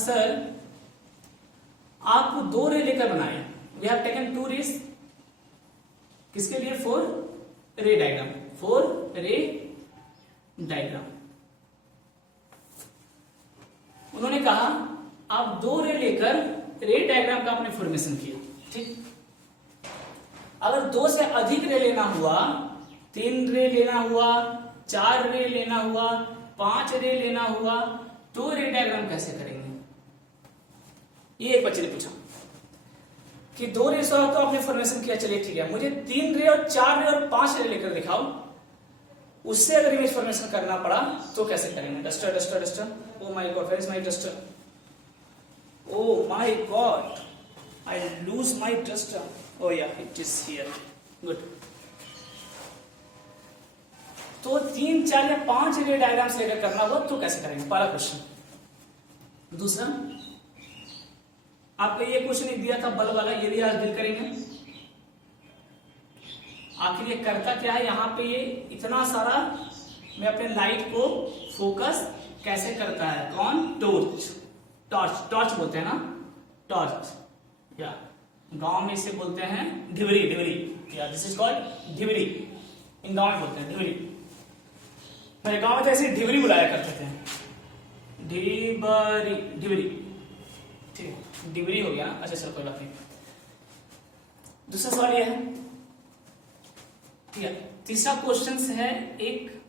Sir आप 2 रे लेकर बनाए, वी हैव टेकन 2 रेज, किसके लिए? फॉर रे डायग्राम, फॉर रे डायग्राम। उन्होंने कहा आप 2 रे लेकर रे डायग्राम का आपने फॉर्मेशन किया, ठीक। अगर 2 से अधिक रे लेना हुआ, 3 रे लेना हुआ, 4 रे लेना हुआ, 5 रे लेना हुआ, तो रे डायग्राम कैसे करेंगे? ये एक बच्चे ने पूछा कि 2 रे से तो आपने फॉर्मेशन किया, चलिए ठीक है, मुझे 3 रे और 4 रे और 5 रे लेकर दिखाओ, उससे अगर इमेज फॉर्मेशन करना पड़ा तो कैसे करेंगे? Duster duster duster, oh my God, where is my duster? Oh my God, I lose my duster. Oh yeah, it is here. Good. तो 3, 4 या 5 रे डायग्राम्स लेकर करना हो तो कैसे करेंगे? पहला क्वेश्चन। दूसरा, आपको ये क्वेश्चन एक दिया था बल्ब वाला, ये भी आज डील करेंगे। आखिर ये करता क्या है? यहाँ पे ये इतना सारा मैं अपने लाइट को फोकस कैसे करता है? कौन? टॉर्च। टॉर्च, टॉर्च बोलते हैं ना, टॉर्च, या गांव में इसे बोलते हैं ढिवरी, ढिवरी, या दिस इज कॉल्ड ढिवरी, इन गांव में बोलते हैं ढिवरी। मेरे गांव में तो ऐसे ढिवरी बुलाया करते थे, ढिबरी, ढिवरी, ठीक है, ढिवरी हो गया ना। अच्छा चलो कोई बात नहीं। दूसरा सवाल ये है, ठीक है। तीसरा क्वेश्चन है एक,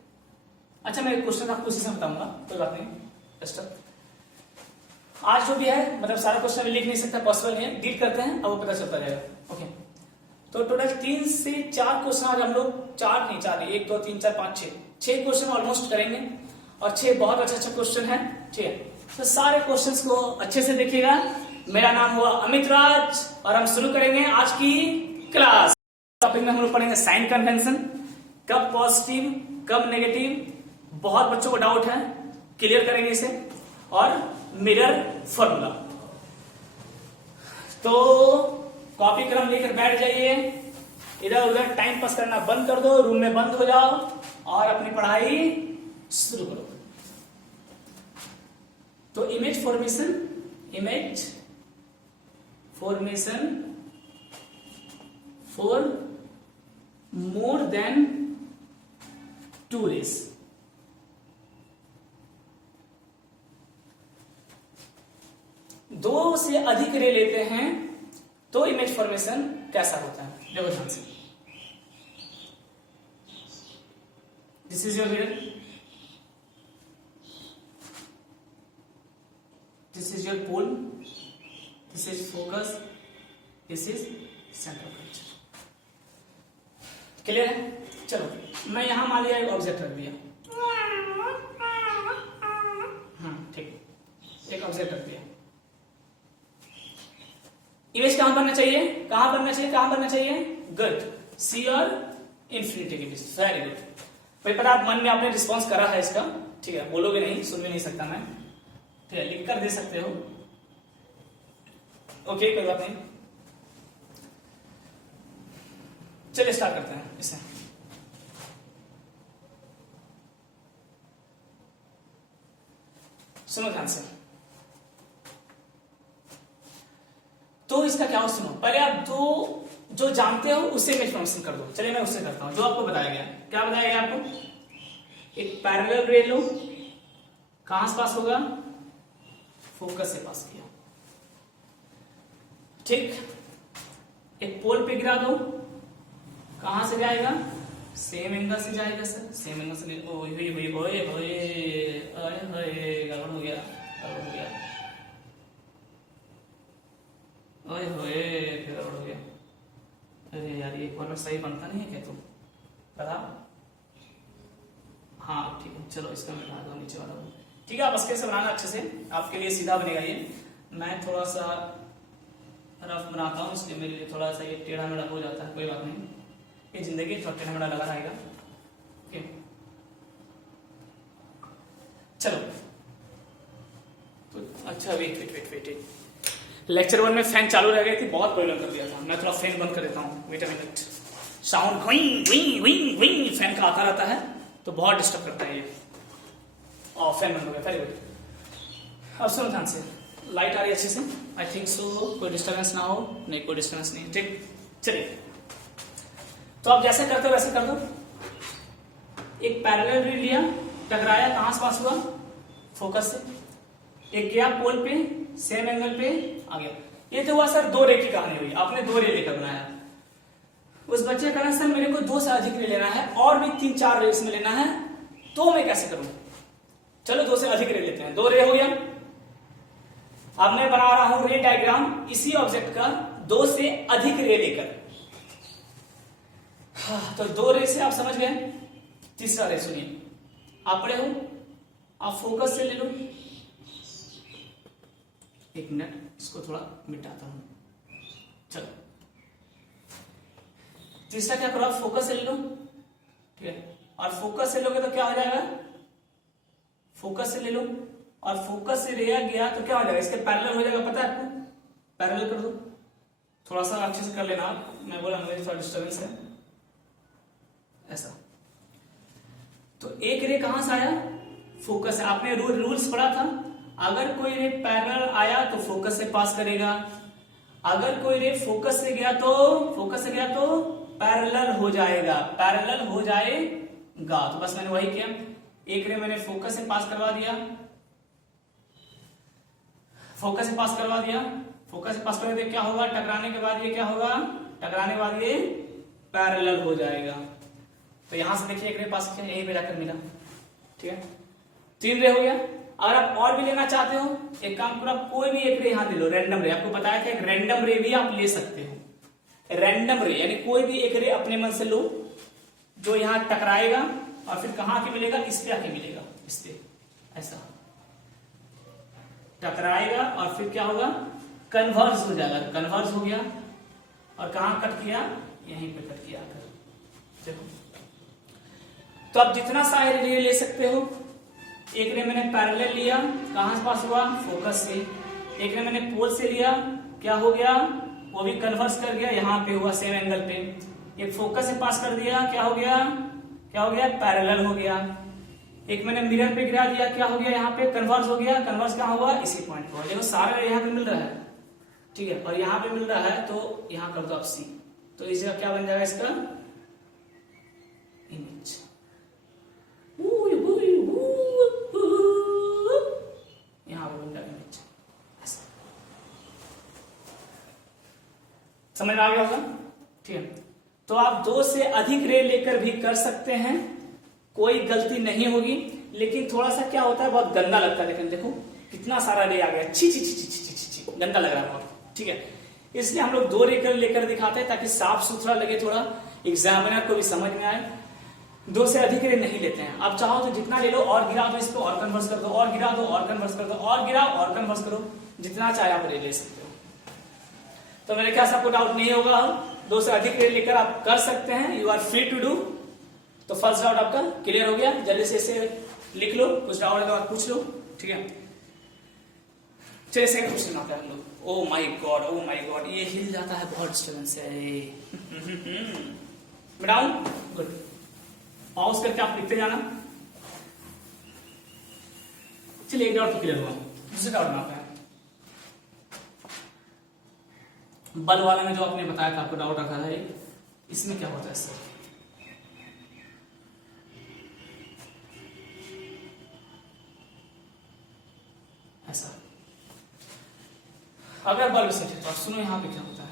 अच्छा मैं एक क्वेश्चन आपको उसी से बताऊंगा, कोई बात नहीं। जस्ट आज जो भी है, मतलब सारा क्वेश्चन लिख नहीं सकता, पॉसिबल नहीं है, डील करते हैं, अब वो पता चलता रहेगा। ओके, तो टोटल 3 से 4 क्वेश्चन आज हम लोग, 4 नहीं, 4 1 2 3 4 5 6 क्वेश्चन ऑलमोस्ट करेंगे, और 6 बहुत अच्छा क्वेश्चन है, ठीक है। तो सारे क्वेश्चंस को अच्छे से देखिएगा। मेरा नाम हुआ अमित राज और हम शुरू करेंगे आज की क्लास। टॉपिक में हम लोग पढ़ेंगे साइन कन्वेंशन, कब पॉजिटिव कब नेगेटिव, बहुत बच्चों को डाउट है, क्लियर करेंगे इसे, और मिरर फॉर्मूला। तो कॉपी कलम लेकर बैठ जाइए, इधर उधर टाइम पास करना बंद कर दो, रूम में बंद हो जाओ और अपनी पढ़ाई शुरू करो। तो image formation, image formation for more than 2 rays. दो से अधिक रे लेते हैं तो इमेज फॉर्मेशन कैसा होता है? देखो ध्यान से, this is your mirror, this is your pole, this is focus, this is centre of curvature. Clear है? चलो मैं यहां मान लिया एक ऑब्जेक्ट रख दिया, ठीक, एक ऑब्जेक्ट रख दिया। इमेज कहां बनना चाहिए? कहां बनना चाहिए? कहां बनना चाहिए? गुड, सी और इन्फिनिटी की डिस्टेंस, वेरी गुड। भाई पता आप मन में आपने रिस्पॉन्स करा है इसका, ठीक है, बोलोगे नहीं, सुन भी नहीं सकता मैं, ठीक है, लिख कर दे सकते हो, ओके, कोई बात नहीं। चलिए स्टार्ट करते हैं इसे। सुनो ध्यान से, तो इसका क्या हो, सुनो पहले आप दो जो जानते हो उससे इमेज फॉर्मेशन कर दो। चलिए मैं उससे करता हूं जो आपको बताया गया। क्या बताया गया आपको? एक पैरेलल रे लो, कहां से पास होगा? फोकस से पास किया, ठीक। एक पोल पे गिरा दो, कहां से जाएगा? सेम एंगल से जाएगा सर, सेम एंगल से। गड़बड़ हो गया, गड़बड़ हो गया, ओए होए गड़बड़ हो गया। अरे यार ये कॉर्नर सही बनता नहीं है क्या? तुम बता। हाँ ठीक है, चलो इसका मैं बना दो, नीचे वाला दो, ठीक है। आप स्केच से बनाना अच्छे से, आपके लिए सीधा बनेगा ये। मैं थोड़ा सा रफ बनाता हूँ, इसलिए मेरे लिए थोड़ा सा ये टेढ़ा मेढ़ा हो जाता है, कोई बात नहीं, ये जिंदगी थोड़ा टेढ़ा मेढ़ा लगा रहेगा, ओके। चलो तो अच्छा, वेट, लेक्चर 1 में फैन चालू रह गई थी, बहुत प्रॉब्लम कर दिया था। मैं थोड़ा फैन बंद कर देता हूँ, wait a minute. Sound wing fan का आता रहता है तो बहुत डिस्टर्ब करता है ये। और फैन बंद हो गया, वेरी गुड। अब सुनो ध्यान से, लाइट आ रही है अच्छे से? I think so. कोई डिस्टर्बेंस ना हो? नहीं, कोई डिस्टर्बेंस नहीं। ठीक, चलिए तो आप जैसे करते हो वैसे कर दो। एक पैरेलल रे लिया, टकराया, कहां से पास हुआ? फोकस से। एक गया पोल पे, सेम एंगल पे आ गया। ये तो हुआ सर दो रे की कहानी हुई, आपने दो रे लेकर बनाया। उस बच्चे का ना सर मेरे को दो से अधिक रे लेना है और भी 3-4 रे इसमें लेना है, तो मैं कैसे करूं? चलो दो से अधिक रे लेते हैं। दो रे हो गया। अब मैं बना रहा हूं रे डायग्राम इसी ऑब्जेक्ट का दो से अधिक रे लेकर। हाँ, तो दो रे से आप समझ गए। तीसरा रे सुनिए, आप पढ़े हो, आप फोकस से ले लो। एक मिनट, इसको थोड़ा मिटाता हूं। चलो तीसरा क्या करो, आप फोकस से ले लो, ठीक है। और फोकस से लोगे तो क्या हो जाएगा? फोकस से ले लो और फोकस से लिया गया तो क्या हो जाएगा? इसके पैरेलल हो जाएगा, पता है आपको? पैरेलल कर दो, थोड़ा सा अच्छे से कर लेना आप। मैं बोला मुझे थोड़ा डिस्टर्बेंस है, ऐसा। तो एक रे कहां से आया? फोकस से। आपने रूल्स पढ़ा था, अगर कोई रे पैरेलल आया तो फोकस से पास करेगा, अगर कोई रे फोकस से गया तो पैरेलल हो जाएगा, पैरेलल हो जाएगा। तो बस मैंने वही किया, एक रे मैंने फोकस से पास करवा दिया, फोकस से पास करवा दिया, फोकस से पास करवा दिया, क्या होगा? टकराने के बाद ये क्या होगा? टकराने के बाद ये पैरेलल हो जाएगा। तो यहां से देखिए एक रे पास किया, यहीं पे जाकर मिला, ठीक है। 3 रे हो गया। अगर आप और भी लेना चाहते हो, एक काम करो, आप कोई भी एक रे यहां ले लो, रैंडम रे। आपको बताया था एक रैंडम रे भी आप ले सकते हो। रैंडम रे यानी कोई भी एक रे अपने मन से लो जो यहां टकराएगा और फिर कहां आके मिलेगा? इस पे आके मिलेगा, इस पे ऐसा टकराएगा और फिर क्या होगा? कन्वर्स हो जाएगा। कन्वर्स हो गया और कहां कट किया? यहीं पे कट किया। देखो तो आप जितना सा रे ले सकते हो। एक रे मैंने पैरेलल लिया, कहां से पास हुआ? फोकस से। एक रे मैंने पोल से लिया, क्या हो गया? वो भी कन्वर्स कर गया, यहां पे हुआ सेम एंगल पे। एक फोकस से पास कर दिया, क्या हो गया? क्या हो गया? पैरेलल हो गया। एक मैंने मिरर पे गिरा दिया, क्या हो गया? यहाँ पे कन्वर्स हो गया। कन्वर्स कहां हुआ? इसी पॉइंट पर। देखो सारा यहाँ पे मिल रहा है, ठीक है, और यहाँ पे मिल रहा है, तो यहाँ कर दो आप सी। तो इस जगह क्या बन जाएगा? इसका इमेज। यहाँ पे बन जाएगा इमेज। समझ में आ गया होगा, ठीक है। तो आप दो से अधिक रे लेकर भी कर सकते हैं, कोई गलती नहीं होगी। लेकिन थोड़ा सा क्या होता है, बहुत गंदा लगता है। लेकिन देखो कितना सारा रे आ गया, छी छी छी छी छी छी छी, गंदा लग रहा है बहुत, ठीक है। इसलिए हम लोग दो रे लेकर दिखाते हैं ताकि साफ सुथरा लगे, थोड़ा एग्जामिनर को भी समझ में आए। दो से अधिक रे नहीं लेते हैं। आप चाहो तो जितना ले लो, और गिरा दो इसको, और कन्वर्स कर दो, और गिरा दो, और कन्वर्स कर दो, और गिरा और कन्वर्स करो, जितना चाहे आप रे ले सकते हो। तो मेरे ख्याल से आपको डाउट नहीं होगा। दो से अधिक रे लेकर आप कर सकते हैं, you are free to do. तो फर्स्ट डाउट आपका क्लियर हो गया। जल्दी से इसे लिख लो, कुछ डाउट है तो आप पूछ लो, ठीक है। चलिए सेकंड क्वेश्चन आता है हम लोग। ओ माय गॉड, ये हिल जाता है, बहुत डिस्टर्बेंस है। Down, good. पॉज करके आप लिखते जाना। चलिए एक डाउट तो क्लियर हुआ, दूसरा डाउट में आता है बल वाला में जो आपने बताया था, आपको डाउट रखा था, इसमें क्या होता है सर? ऐसा अगर बल्ब से तो सुनो यहां पे क्या होता है।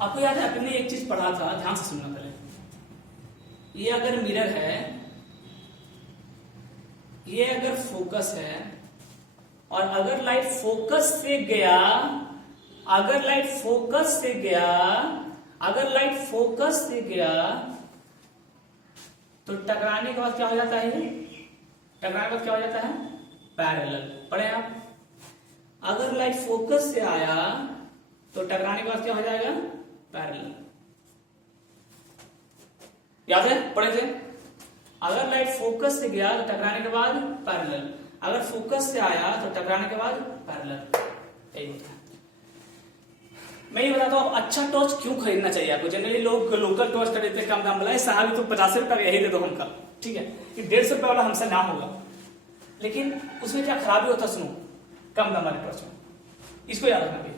आपको याद है अपने एक चीज पढ़ा था, ध्यान से सुनना पहले। ये अगर मिरर है, ये अगर फोकस है, और अगर लाइट फोकस से गया, अगर लाइट फोकस से गया, अगर लाइट फोकस से गया, तो टकराने के बाद क्या हो जाता है? टकराने के बाद क्या हो जाता है? पैरेलल। पढ़े आप? अगर लाइट फोकस से आया तो टकराने के बाद क्या हो जाएगा? पैरेलल। याद है? पढ़े थे? अगर लाइट फोकस से गया तो टकराने के बाद पैरेलल, अगर फोकस से आया तो टकराने के बाद पैरेलल। यही होता है। मैं ये बताता हूँ अच्छा टॉर्च क्यों खरीदना चाहिए आपको। जनरली लोग लोकल टॉर्च खरीदते कम दाम वाला, साहब तो 50 रुपए यही दे दो हमका, ठीक है, कि 150 रुपए वाला हमसे ना होगा। लेकिन उसमें क्या खराबी होता है सुनो, कम दाम वाले टॉर्च में, इसको याद रखना भैया।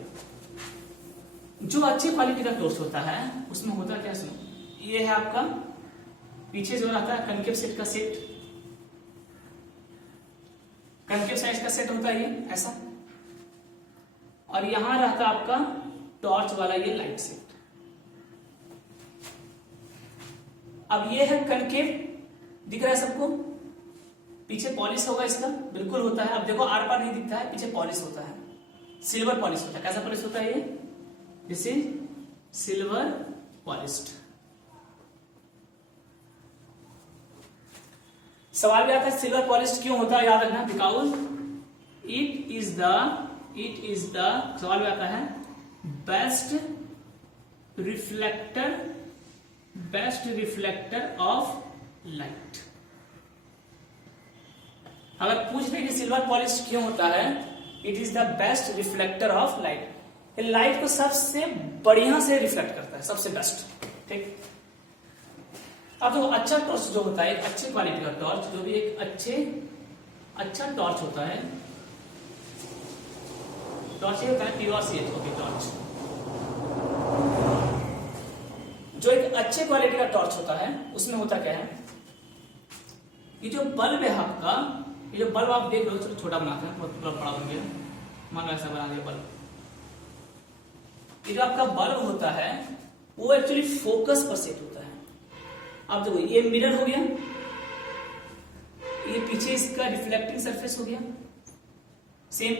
जो अच्छी क्वालिटी का टॉर्च होता है उसमें होता क्या सुनो, ये है आपका पीछे जो रहता है कनकेव सेट का सेट, कनकेव साइज का सेट होता है ये ऐसा, और यहां रहता है आपका टॉर्च वाला ये लाइट सेट। अब ये है कनकेव, दिख रहा है सबको, पीछे पॉलिश होगा इसका, बिल्कुल होता है। अब देखो आर पार नहीं दिखता है, पीछे पॉलिश होता है, सिल्वर पॉलिश होता है। कैसा पॉलिश होता है ये, दिस इज सिल्वर पॉलिश्ड। सवाल भी आता है सिल्वर पॉलिश्ड क्यों होता है, याद रखना, बिकॉज इट इज द सवाल भी आता है बेस्ट रिफ्लेक्टर ऑफ लाइट। अगर पूछ रहे कि सिल्वर पॉलिश क्यों होता है, it is the best reflector of light, light को सबसे बढ़िया से रिफ्लेक्ट करता है, सबसे बेस्ट। ठीक, अब तो अच्छा टॉर्च जो होता है, एक अच्छी क्वालिटी का टॉर्च, जो भी एक अच्छा टॉर्च होता है, टॉर्च ये होता है PORCH टॉर्च। जो एक अच्छे क्वालिटी का टॉर्च होता है उसमें होता क्या है, ये जो बल्ब है आपका, ये जो बल्ब आप देख रहे हो, चलो छोटा बनाते हैं, बहुत बड़ा बन गया, मान लो ऐसा बना दिया बल्ब। ये जो आपका बल्ब होता है वो एक्चुअली फोकस पर सेट होता है। अब देखो ये मिरर हो गया, ये पीछे इसका रिफ्लेक्टिंग सरफेस हो गया सेम,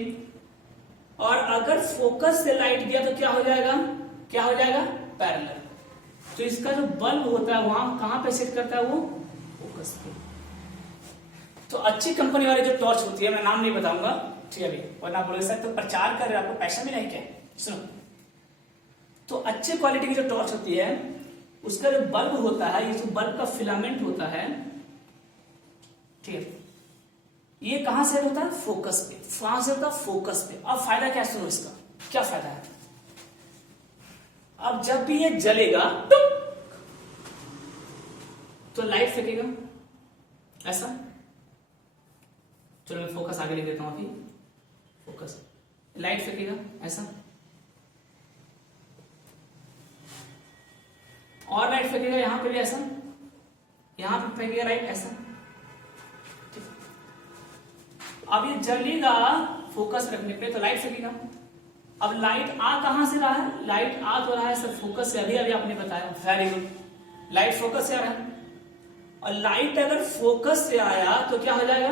और अगर फोकस से लाइट गया तो क्या हो जाएगा, पैरेलल। तो इसका जो बल्ब होता है वहां कहां पे सेट करता है, वो फोकस पे। तो अच्छी कंपनी वाली जो टॉर्च होती है, मैं नाम नहीं बताऊंगा, ठीक है भाई, वरना बोल सकते तो प्रचार कर रहे आपको पैसा मिला है क्या, सुनो। तो अच्छी क्वालिटी की जो टॉर्च होती है उसका जो बल्ब होता है, ये जो बल्ब का फिलामेंट होता है, ठीक है, ये कहां से होता है, फोकस पे, कहां से होता है, फोकस पे। अब फायदा क्या सुनो, इसका क्या फायदा है, अब जब भी ये जलेगा तो लाइट फेंकेगा ऐसा। चलो मैं फोकस आगे लिख देता हूं, अभी फोकस, लाइट फेंकेगा ऐसा, और लाइट फेंकेगा यहां पे भी ऐसा, यहां पे फेंकेगा लाइट ऐसा। अब ये जलेगा फोकस रखने पे तो लाइट फेंकेगा। अब लाइट आ कहां से रहा है, लाइट आ तो रहा है सर फोकस से, अभी आपने बताया, वेरी गुड, लाइट फोकस से आ रहा है। और लाइट अगर फोकस से आया तो क्या हो जाएगा,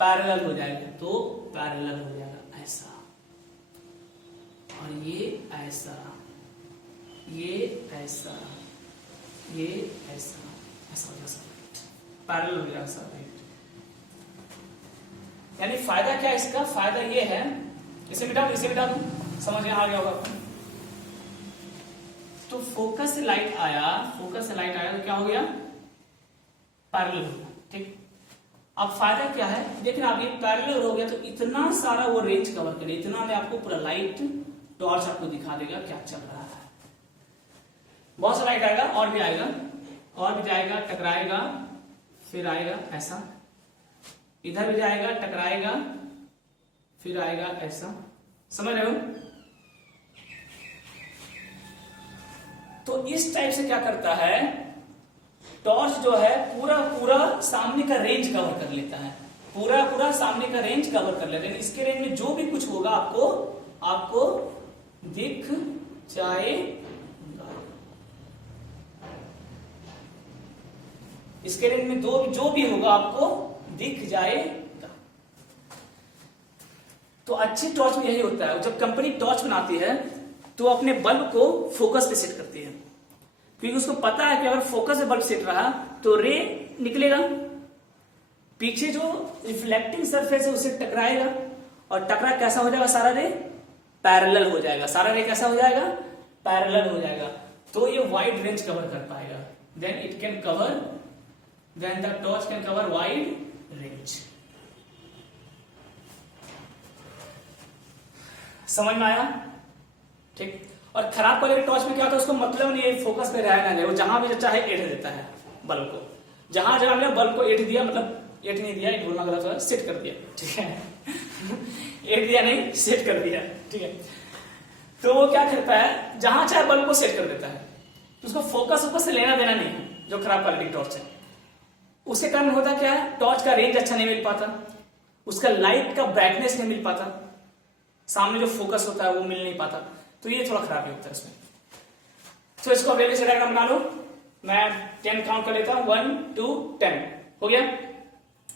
पैरेलल हो जाएगा, तो पैरेलल हो जाएगा ऐसा, और ये ऐसा, ये ऐसा, ये ऐसा, ऐसा हो जाएगा, पैरेलल हो जाएगा सर। यानी फायदा क्या है इसका, फायदा ये है, इसे मिटा दो, समझ में आ गया होगा। तो फोकस से लाइट आया तो क्या हो गया, पैरेलल हो गया। ठीक, अब फायदा क्या है, देखना अब ये पैरेलल हो गया तो इतना सारा वो रेंज कवर करे, इतना में आपको पूरा लाइट टॉर्च आपको दिखा देगा क्या चल रहा है। बहुत सा लाइट आएगा, और भी आएगा, और भी जाएगा, टकराएगा, फिर आएगा ऐसा, इधर भी जाएगा, टकराएगा, फिर आएगा ऐसा, समझ रहे हो। तो इस टाइप से क्या करता है, टॉर्च जो है पूरा सामने का रेंज कवर कर लेता है, पूरा सामने का रेंज कवर कर लेता है। इसके रेंज में जो भी कुछ होगा आपको दिख जाएगा। इसके रेंज में जो भी होगा आपको दिख जाएगा। तो अच्छी टॉर्च में यही होता है, जब कंपनी टॉर्च बनाती है तो अपने बल्ब को फोकस पे सेट करती है, क्योंकि उसको पता है कि अगर फोकस पे बल्ब सेट रहा तो रे निकलेगा, पीछे जो रिफ्लेक्टिंग सरफेस है उससे टकराएगा, और टकरा कैसा हो जाएगा, सारा रे पैरेलल हो जाएगा, सारा रे कैसा हो जाएगा, पैरेलल हो जाएगा। तो ये वाइड रेंज कवर कर पाएगा, then the torch can cover wide range. समझ में आया, ठीक। और खराब क्वालिटी टॉर्च में क्या होता है, उसको मतलब नहीं है फोकस पे रहना है, वो जहां भी चाहे एड देता है बल्ब को, जहां बल्ब को एड दिया मतलब 8 नहीं दिया, 8 बोलना गलत है, सेट कर दिया, ठीक है 8 दिया नहीं, सेट कर दिया, ठीक है। तो वो क्या करता है, जहां चाहे बल्ब को सेट कर देता है, तो उसको फोकस ऊपर से लेना देना नहीं है, जो खराब क्वालिटी टॉर्च है। उसके कारण होता क्या है, टॉर्च का रेंज अच्छा नहीं मिल पाता, उसका लाइट का ब्राइटनेस नहीं मिल पाता, सामने जो फोकस होता है वो मिल नहीं पाता, तो ये थोड़ा खराबी होता है इसमें। तो इसको अब रेलवे डायग्राम बना लो, मैं 10 काउंट कर लेता हूं, 1 2 10 हो गया।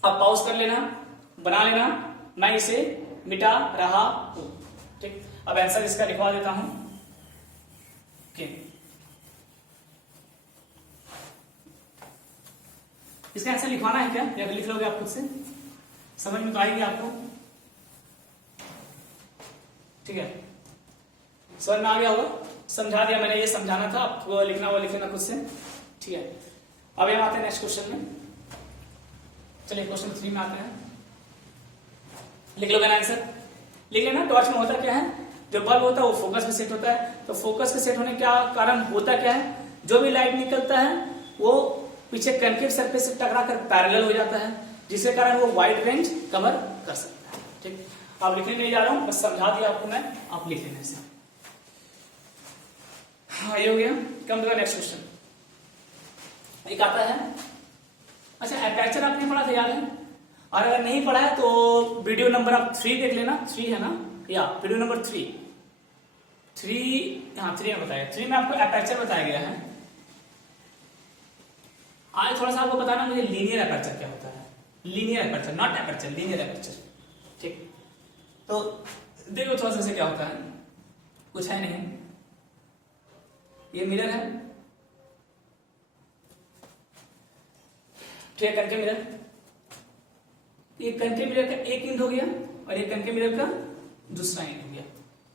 अब पॉज कर लेना, बना लेना, मैं इसे मिटा रहा हूं, ठीक। अब आंसर इसका लिखवा देता हूं, ओके। इसका आंसर लिखवाना है क्या, या लिख लोगे आप खुद से, समझ में तो आएगी आपको, ठीक है। समझ में आ गया होगा, समझा दिया मैंने, ये समझाना था, आपको लिखना वो लिख लेना खुद से, ठीक है। अब हम आते हैं नेक्स्ट क्वेश्चन में, चलिए क्वेश्चन 3 में आते हैं। लिख लोगे ना आंसर, लिख लेना। टॉर्च में होता क्या है, जो बल्ब होता है वो फोकस पे सेट होता है, तो फोकस पे सेट होने का कारण होता क्या है, जो भी लाइट निकलता है वो पीछे कनकेव सरफेस से टकरा कर पैरेलल हो जाता है, जिसके कारण वो वाइड रेंज कवर कर सकता है, ठीक। अब लिखने नहीं जा रहा हूं, बस समझा दिया आपको मैं, आप लिख लेना इसे। हाँ ये हो गया। Come to the next question, एक आता है, अच्छा अपर्चर आपने पढ़ा था याद है, और अगर नहीं पढ़ा है तो वीडियो नंबर आप 3 देख लेना, 3 है ना, या वीडियो नंबर 3, हाँ 3 में बताया, 3 में आपको अपर्चर बताया गया है। आज थोड़ा सा आपको बताना मुझे लीनियर अपर्चर क्या होता है, linear aperture, not aperture, linear aperture, ठीक। तो देखो थोड़ा सा क्या होता है, कुछ है नहीं, ये मिरर है, ठीक है, कनकेव मिरर, ये कनकेव मिरर का एक एंड हो गया और ये कनकेव मिरर का दूसरा एंड हो गया।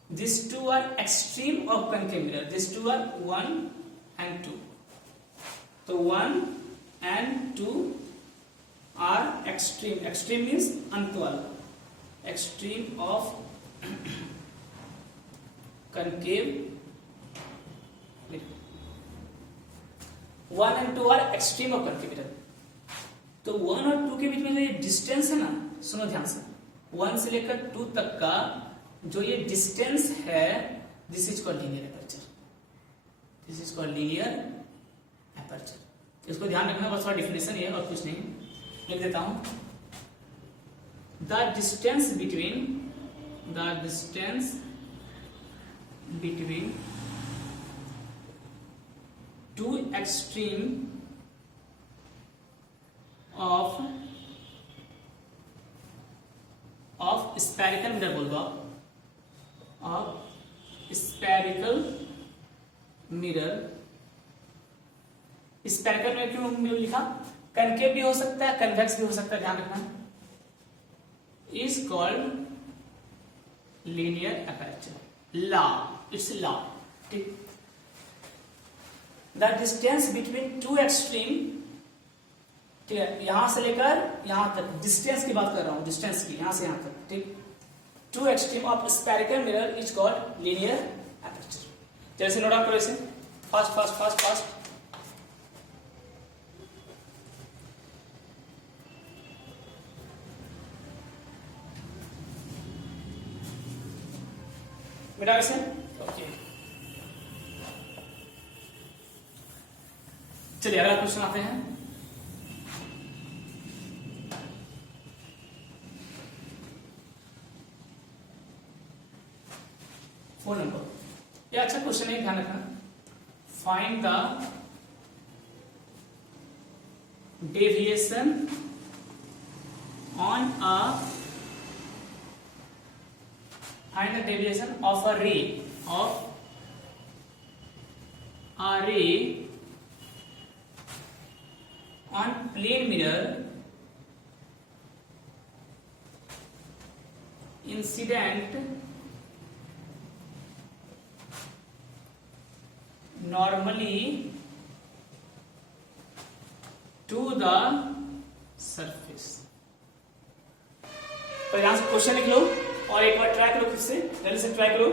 This two are extreme of concave mirror, this two are 1 and 2, तो 1 and 2 are extreme, extreme means अंत वाला, extreme of concave, 1 and 2 are extreme of concave mirror. तो 1 और 2 के बीच में जो ये डिस्टेंस है ना, सुनो ध्यान से, 1 से लेकर 2 तक का जो ये डिस्टेंस है, this is called linear aperture, this is called linear aperture. इसको ध्यान रखना, बस थोड़ा डिफिनेशन ये और कुछ नहीं, लिख देता हूं, the distance between two extreme of spherical mirror, बोल दो of spherical mirror, spherical में क्यों लिखा, कनकेव भी हो सकता है, कन्वेक्स भी हो सकता है, ध्यान रखना, is called linear aperture, law, it's law, ठीक। the distance between two extreme, ठीक है, यहां से लेकर यहां तक, डिस्टेंस की बात कर रहा हूं, डिस्टेंस की, यहां से यहां तक, ठीक। Two extreme of spherical mirror is called linear aperture. जैसे नोट डाउन करो इसे, फास्ट फास्ट फास्ट फास्ट, मिटा इसे, ओके। चलिए अगला क्वेश्चन आते हैं। फोन नंबर, ये अच्छा क्वेश्चन है, ध्यान रखना। Find the deviation on of a ray on plane mirror incident normally to the surface। तो यहां से क्वेश्चन लिख लो और एक बार ट्राई करो, खुद से जल्दी से ट्राई करो।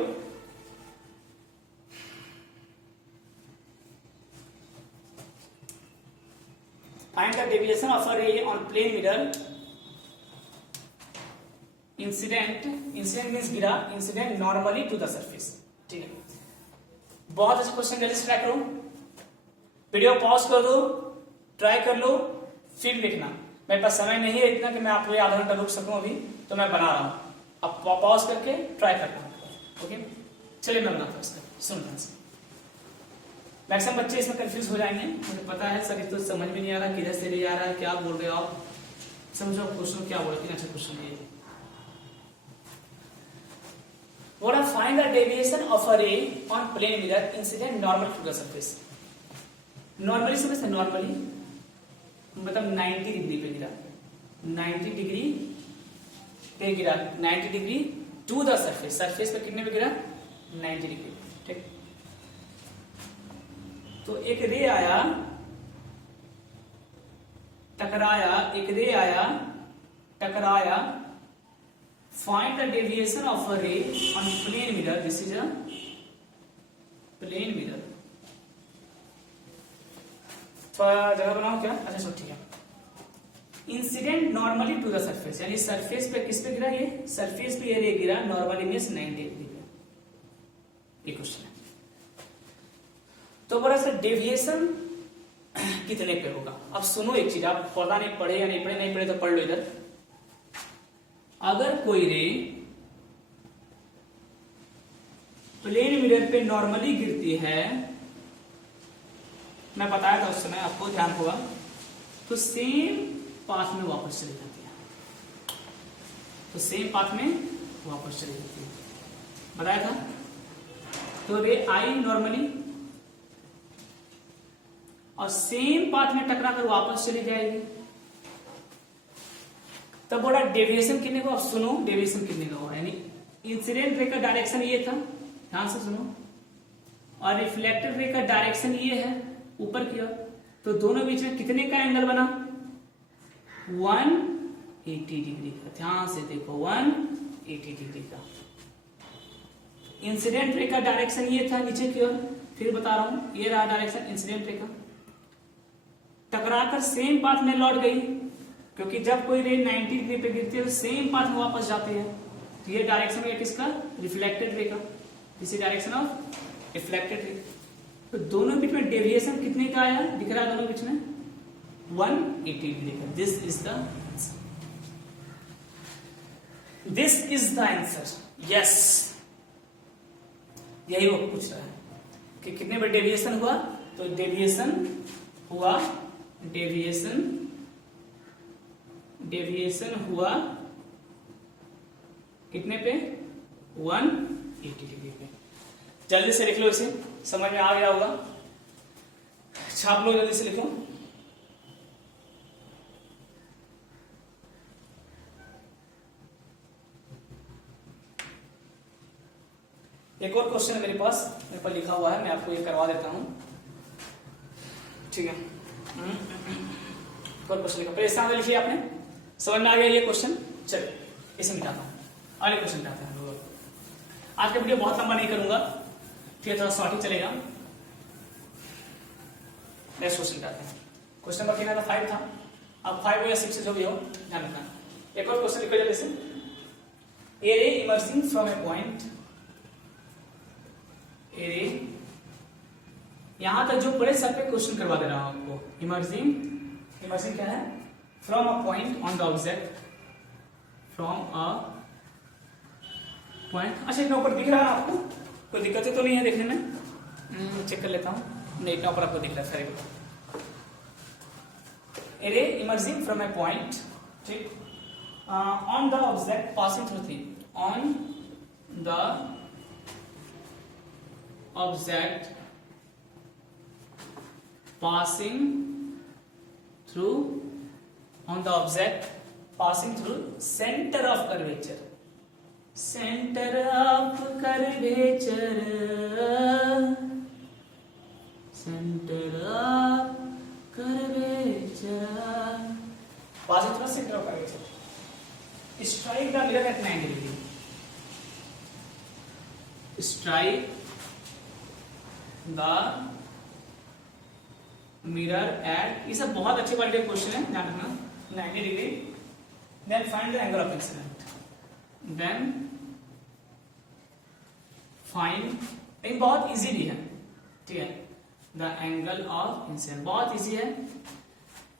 Find the deviation of a ray on plane mirror incident means गिरा, incident normally to the surface. ठीक है, बहुत अच्छा क्वेश्चन, जल्दी से ट्राई करो, वीडियो पॉज कर दो, ट्राई कर लो, फिर लिखना। मेरे पास समय नहीं है इतना कि मैं आपको आधा घंटा रुक सकूं अभी, तो मैं बना रहा हूं, अब पॉज करके ट्राई करना। ओके, चलिए मैं बनाता हूं इसका, सुन ध्यान से। मैक्सिमम बच्चे इसमें कंफ्यूज हो जाएंगे, मुझे पता है सर, तो समझ में नहीं आ रहा किधर से ले आ रहा है, क्या बोल रहे हो आप, समझो क्वेश्चन क्या बोल रहे हैं। अच्छा क्वेश्चन ये, What I find the deviation of a ray on plane mirror incident normal to the surface. Normally समझते हैं, नॉर्मली मतलब 90 डिग्री पे गिरा, 90 डिग्री पे गिरा, 90 degree to the surface, surface पे कितने पे गिरा, 90 डिग्री। ठीक, तो एक रे आया, टकराया, एक रे आया, टकराया, find the deviation of a ray on plane mirror, this is a plane mirror। थोड़ा जगह बनाओ क्या, अच्छा सब ठीक है। Incident normally to the surface, यानी सरफेस पे किस पे गिरा, ये सरफेस पे ये रे गिरा, नॉर्मली मींस 90 डिग्री पे। ये क्वेश्चन है, तो बड़ा सा डेविएशन कितने पे होगा। अब सुनो एक चीज, आप पता नहीं पढ़े या नहीं पढ़े, नहीं पढ़े तो पढ़ लो इधर। अगर कोई रे प्लेन मिरर पे नॉर्मली गिरती है, मैं बताया था उस समय, आपको ध्यान होगा, तो सेम पाथ में वापस चली जाती है, तो सेम पाथ में वापस चली जाती है, बताया था। तो रे आई नॉर्मली और सेम पाथ में टकरा कर वापस चली जाएगी, तब बोला डेविएशन कितने को। अब सुनो डेविएशन कितने का होगा, यानी इंसिडेंट रे का डायरेक्शन ये था, ध्यान से सुनो, और रिफ्लेक्टेड रे का डायरेक्शन ये है ऊपर की ओर, तो दोनों बीच में कितने का एंगल बना, 180 डिग्री का। ध्यान से देखो, 180 डिग्री का। इंसिडेंट रे का डायरेक्शन ये था नीचे की ओर, फिर बता रहा हूं, ये रहा डायरेक्शन इंसिडेंट रे का, टकराकर सेम पाथ में लौट गई, क्योंकि जब कोई रे 90 डिग्री पे गिरती है तो सेम पाथ में वापस जाती है, तो ये डायरेक्शन है किसका, रिफ्लेक्टेड रे का, इसी डायरेक्शन ऑफ रिफ्लेक्टेड रे। तो दोनों बीच में डेविएशन कितने का आया, दिख रहा है दोनों बीच में 180 डिग्री का। This is the answer, yes, यही वो पूछ रहा है कि कितने पे डेविएशन हुआ, तो डेविएशन हुआ कितने पे, 180 डिग्री पे। जल्दी से लिख लो इसे, समझ में आ गया होगा, छाप लो, जल्दी से लिखो। एक और क्वेश्चन है मेरे पास, मेरे पास लिखा हुआ है, मैं आपको ये करवा देता हूं, ठीक है। और क्वेश्चन लिखा, पहले इस तरह लिखिए, आपने समझ में आ गया ये क्वेश्चन। चलिए इसे मिटाता हूं, अगले क्वेश्चन पे आते हैं। आज का वीडियो बहुत लंबा नहीं करूंगा, ठीक है, थोड़ा शॉर्ट ही चलेगा। नेक्स्ट क्वेश्चन पे आते हैं। क्वेश्चन नंबर कितना था, 5 था, अब 5 या 6 जो भी हो ध्यान रखना। एक और क्वेश्चन लिखो जल्दी से। ए ray emerging from a point, ए रे, यहां तक जो पढ़े सब पे क्वेश्चन करवा दे रहा हूं आपको। इमर्सिंग क्या है, from a point on the object, from a point. अच्छा इतना ऊपर दिख रहा है आपको, कोई दिक्कत तो नहीं है देखने में, चेक कर लेता हूं, नहीं इतना ऊपर आपको दिख रहा है, very good. A ray emerging from a point, ठीक, on the object passing through thing, on the object passing through, on the object passing through center of curvature, center of curvature, center of curvature, passing through center of curvature, strike the mirror at 90 degree, strike the mirror at, ये सब बहुत अच्छे quality question है, ध्यान रखना, 90 degree, then find the angle of incident, then find, लेकिन बहुत easy भी है, ठीक है, द एंगल ऑफ इंसिडेंट, बहुत इजी है,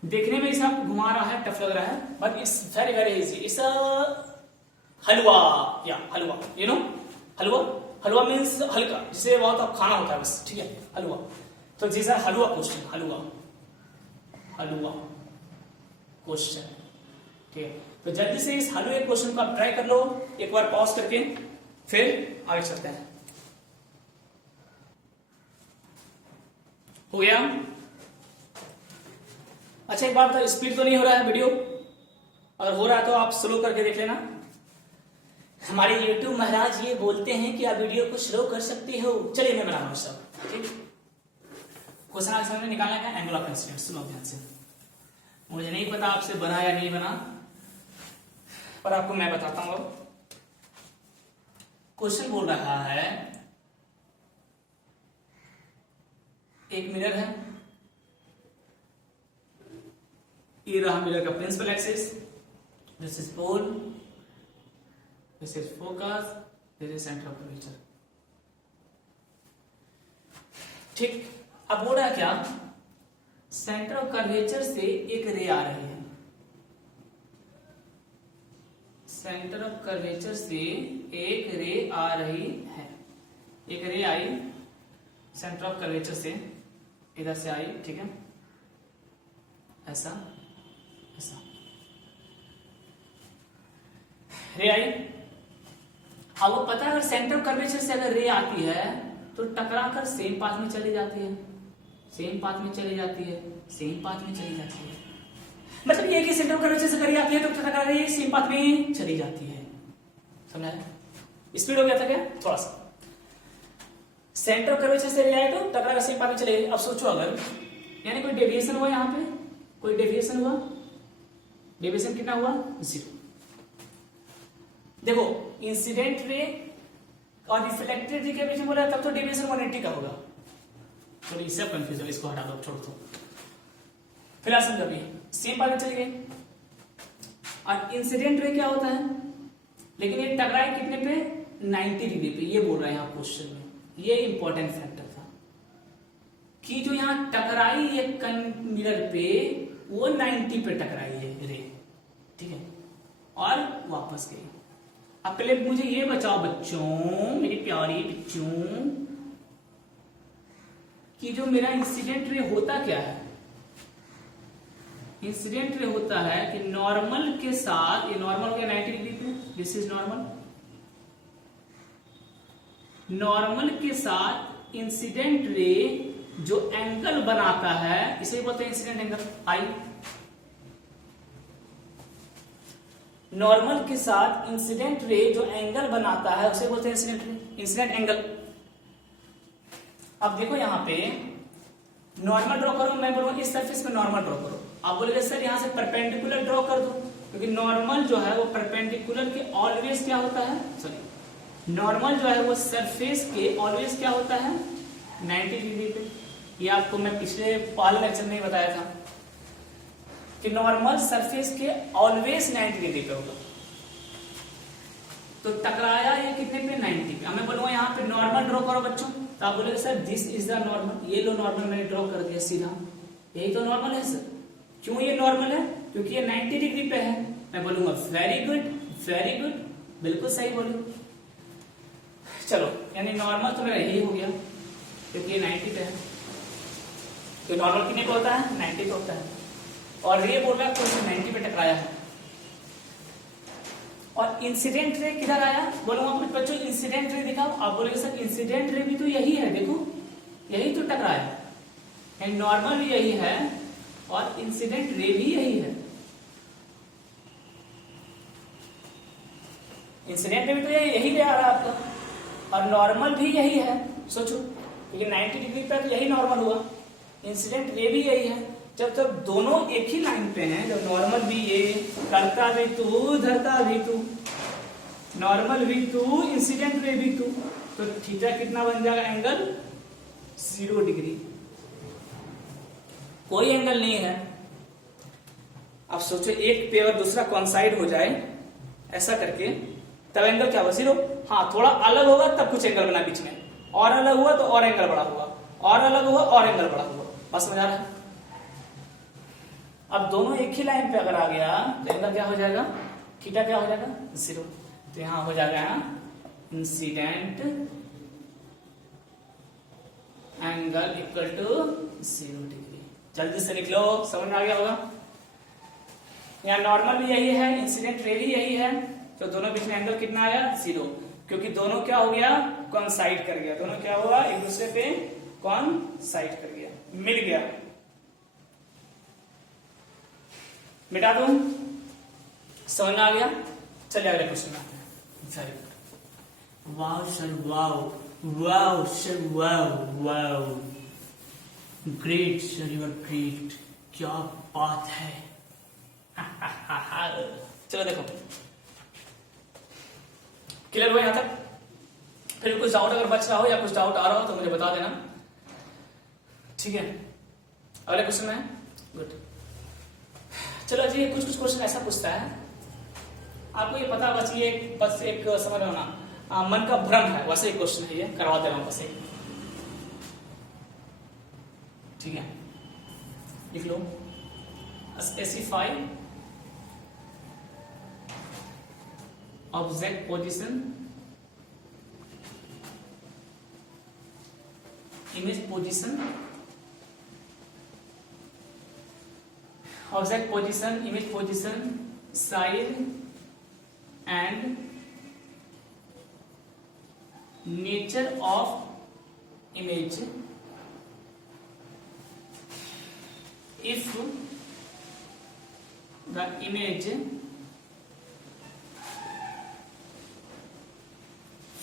देखने में इसे घुमा रहा है, टफ लग रहा है, but it's very very easy. It's halwa, या halwa, you know halwa, halwa means हल्का, जिसे बहुत खाना होता है बस, ठीक है, हलवा। तो this are halwa question, halwa, halwa question, ठीक है। तो जल्दी से इस हलवे क्वेश्चन को आप ट्राई कर लो, एक बार पॉज करके, फिर आगे चलते हैं। हो गया? अच्छा एक बात, स्पीड तो नहीं हो रहा है वीडियो? अगर हो रहा है तो आप स्लो करके देख लेना। हमारे YouTube महाराज ये बोलते हैं कि आप वीडियो को स्लो कर सकते हो। चलिए मैं बना रहा हूं सब, ठीक। क्वेश्चन आंसर में निकालना है एंगल ऑफ इंसिडेंट। सुनो ध्यान से, मुझे नहीं पता आपसे बना या नहीं बना, पर आपको मैं बताता हूं। क्वेश्चन बोल रहा है एक मिरर है, ये रहा मिरर का principal axis, this is pole, this is focus, this is centre of curvature, ठीक। अब हो रहा है क्या, सेंटर ऑफ कर्वेचर से एक रे आ रही है, सेंटर ऑफ कर्वेचर से एक रे आ रही है, एक रे आई सेंटर ऑफ कर्वेचर से, इधर से आई, ठीक है, ऐसा ऐसा रे आई। अब वो पता है अगर सेंटर ऑफ कर्वेचर से अगर रे आती है तो टकरा कर सेम पाथ में चली जाती है, सेम पाथ में चली जाती है, सेम पाथ में चली जाती है, मतलब ये कि सेंटर ऑफ कर्वेचर से रे आती है तो टकरा कर सेम पाथ में चली जाती है। समझा है? स्पीड हो गया था क्या थोड़ा सा? सेंटर ऑफ कर्वेचर से रे आए तो टकरा कर सेम पाथ में चले गई। अब सोचो अगर यानी कोई डेविएशन हुआ, यहां पे कोई डेविएशन हुआ, डेविएशन कितना हुआ? 0। देखो इंसिडेंट रे और रिफ्लेक्टेड रे के बीच में बोला तब तो डेविएशन 180 का होगा। थोड़ी इससे कंफ्यूजन, इसको हटा दो, छोड़ दो। फिलहाल समझो, अभी सेम पाथ में चली गई। और इंसिडेंट रे क्या होता है, लेकिन ये टकराए कितने पे? 90 डिग्री पे। ये बोल रहा है यहाँ क्वेश्चन में, ये इंपॉर्टेंट फैक्टर था कि जो यहाँ टकराई ये मिरर पे, वो 90 पे टकराई है रे, ठीक है, और वापस गई। अब पहले मुझे ये बताओ बच्चों, मेरे प्यारे बच्चों, कि जो मेरा इंसिडेंट रे होता क्या है? इंसिडेंट रे होता है कि नॉर्मल के साथ, ये नॉर्मल के 90 डिग्री पे, दिस इज नॉर्मल, नॉर्मल के साथ इंसिडेंट रे जो एंगल बनाता है, इसे बोलते हैं इंसिडेंट एंगल, आई। नॉर्मल के साथ इंसिडेंट रे जो एंगल बनाता है उसे बोलते हैं इंसिडेंट रे, इंसिडेंट एंगल। अब देखो यहां पे नॉर्मल ड्रॉ करो, मैं बोलूंगा इस सरफेस पे नॉर्मल ड्रॉ करो, आप बोलेंगे सर यहां से परपेंडिकुलर ड्रॉ कर दो, क्योंकि नॉर्मल जो है वो परपेंडिकुलर के ऑलवेज क्या होता है, सॉरी, नॉर्मल जो है वो सरफेस के ऑलवेज क्या होता है? 90 डिग्री पे। ये आपको मैं पिछले पहले लेक्चर में ही बताया था कि नॉर्मल सरफेस के ऑलवेज 90 डिग्री पे होगा। तो टकराया ये कितने पे? 90 पे। मैं बोलूंगा यहाँ पे नॉर्मल ड्रॉ करो बच्चों, तो आप बोलेंगे sir this is the normal, ये लो नॉर्मल मैंने ड्रॉ कर दिया सीधा, यही तो नॉर्मल है सर। क्यों ये नॉर्मल है? क्योंकि ये 90 डिग्री पे है। मैं बोलूंगा वेरी गुड, वेरी गुड, बिल्कुल सही बोले। चलो यानी नॉर्मल तो मेरा यही हो गया, क्योंकि ये 90 पे है। तो नॉर्मल कितने पे होता है? 90 पे होता है। और ये बोल रहा है तो 90 पे टकराया है। और इंसिडेंट रे किधर आया? बोलूंगा कुछ बच्चों इंसिडेंट रे दिखाओ, आप बोलेंगे सर इंसिडेंट रे भी तो यही है, देखो यही तो टकराया है, नॉर्मल भी यही है और इंसिडेंट रे भी यही है। इंसिडेंट रे भी तो यही रे आ रहा है आपका, और नॉर्मल भी यही है। सोचो क्योंकि 90 डिग्री पर यही नॉर्मल हुआ, इंसिडेंट रे भी यही है। जब तक दोनों एक ही लाइन पे हैं, जब नॉर्मल भी ये, करता भी तू, धरता भी तू, नॉर्मल भी तू, इंसिडेंट रे भी तू, तो थीटा कितना बन जाएगा? Angle 0 degree. कोई एंगल नहीं है। अब सोचो एक पे अगर दूसरा कॉन्साइड हो जाए ऐसा करके, तब एंगल क्या होगा 0। हाँ, थोड़ा अलग होगा तब कुछ एंगल बना बीच में, और अलग हुआ तो और एंगल बड़ा हुआ, और अलग हुआ और एंगल बड़ा हुआ। बस समझ आ रहा है। अब दोनों एक ही लाइन पे अगर आ गया तो एंगल क्या हो जाएगा, थीटा क्या हो जाएगा 0। तो यहां हो जाएगा incident angle equal to 0 degree. जल्दी से लिख लो, समझ में आ गया होगा। यहाँ नॉर्मल भी यही है, इंसिडेंट रे भी यही है, तो दोनों बीच में एंगल कितना आया 0, क्योंकि दोनों क्या हो गया कॉन्साइड कर गया, दोनों क्या हुआ एक दूसरे पे कॉन्साइड कर गया, मिल गया। मिटा दूं, समझ में आ गया। चलिए अगले क्वेश्चन में आते हैं। Very good, wow sir wow, wow sir wow, wow great sir, you are great, क्या बात है। चलो देखो, क्लियर हुआ यहां तक। फिर कुछ डाउट अगर बच रहा हो या कुछ डाउट आ रहा हो तो मुझे बता देना, ठीक है। अगले क्वेश्चन में गुड। चलो जी, कुछ कुछ क्वेश्चन ऐसा पूछता है, आपको ये पता बस एक समझ लो ना, मन का भ्रम है, वैसे एक क्वेश्चन है ये, करवा दे रहा हूं बस एक, ठीक है। लिख लो, specify object position, image position, object position, image position, size and nature of image if the image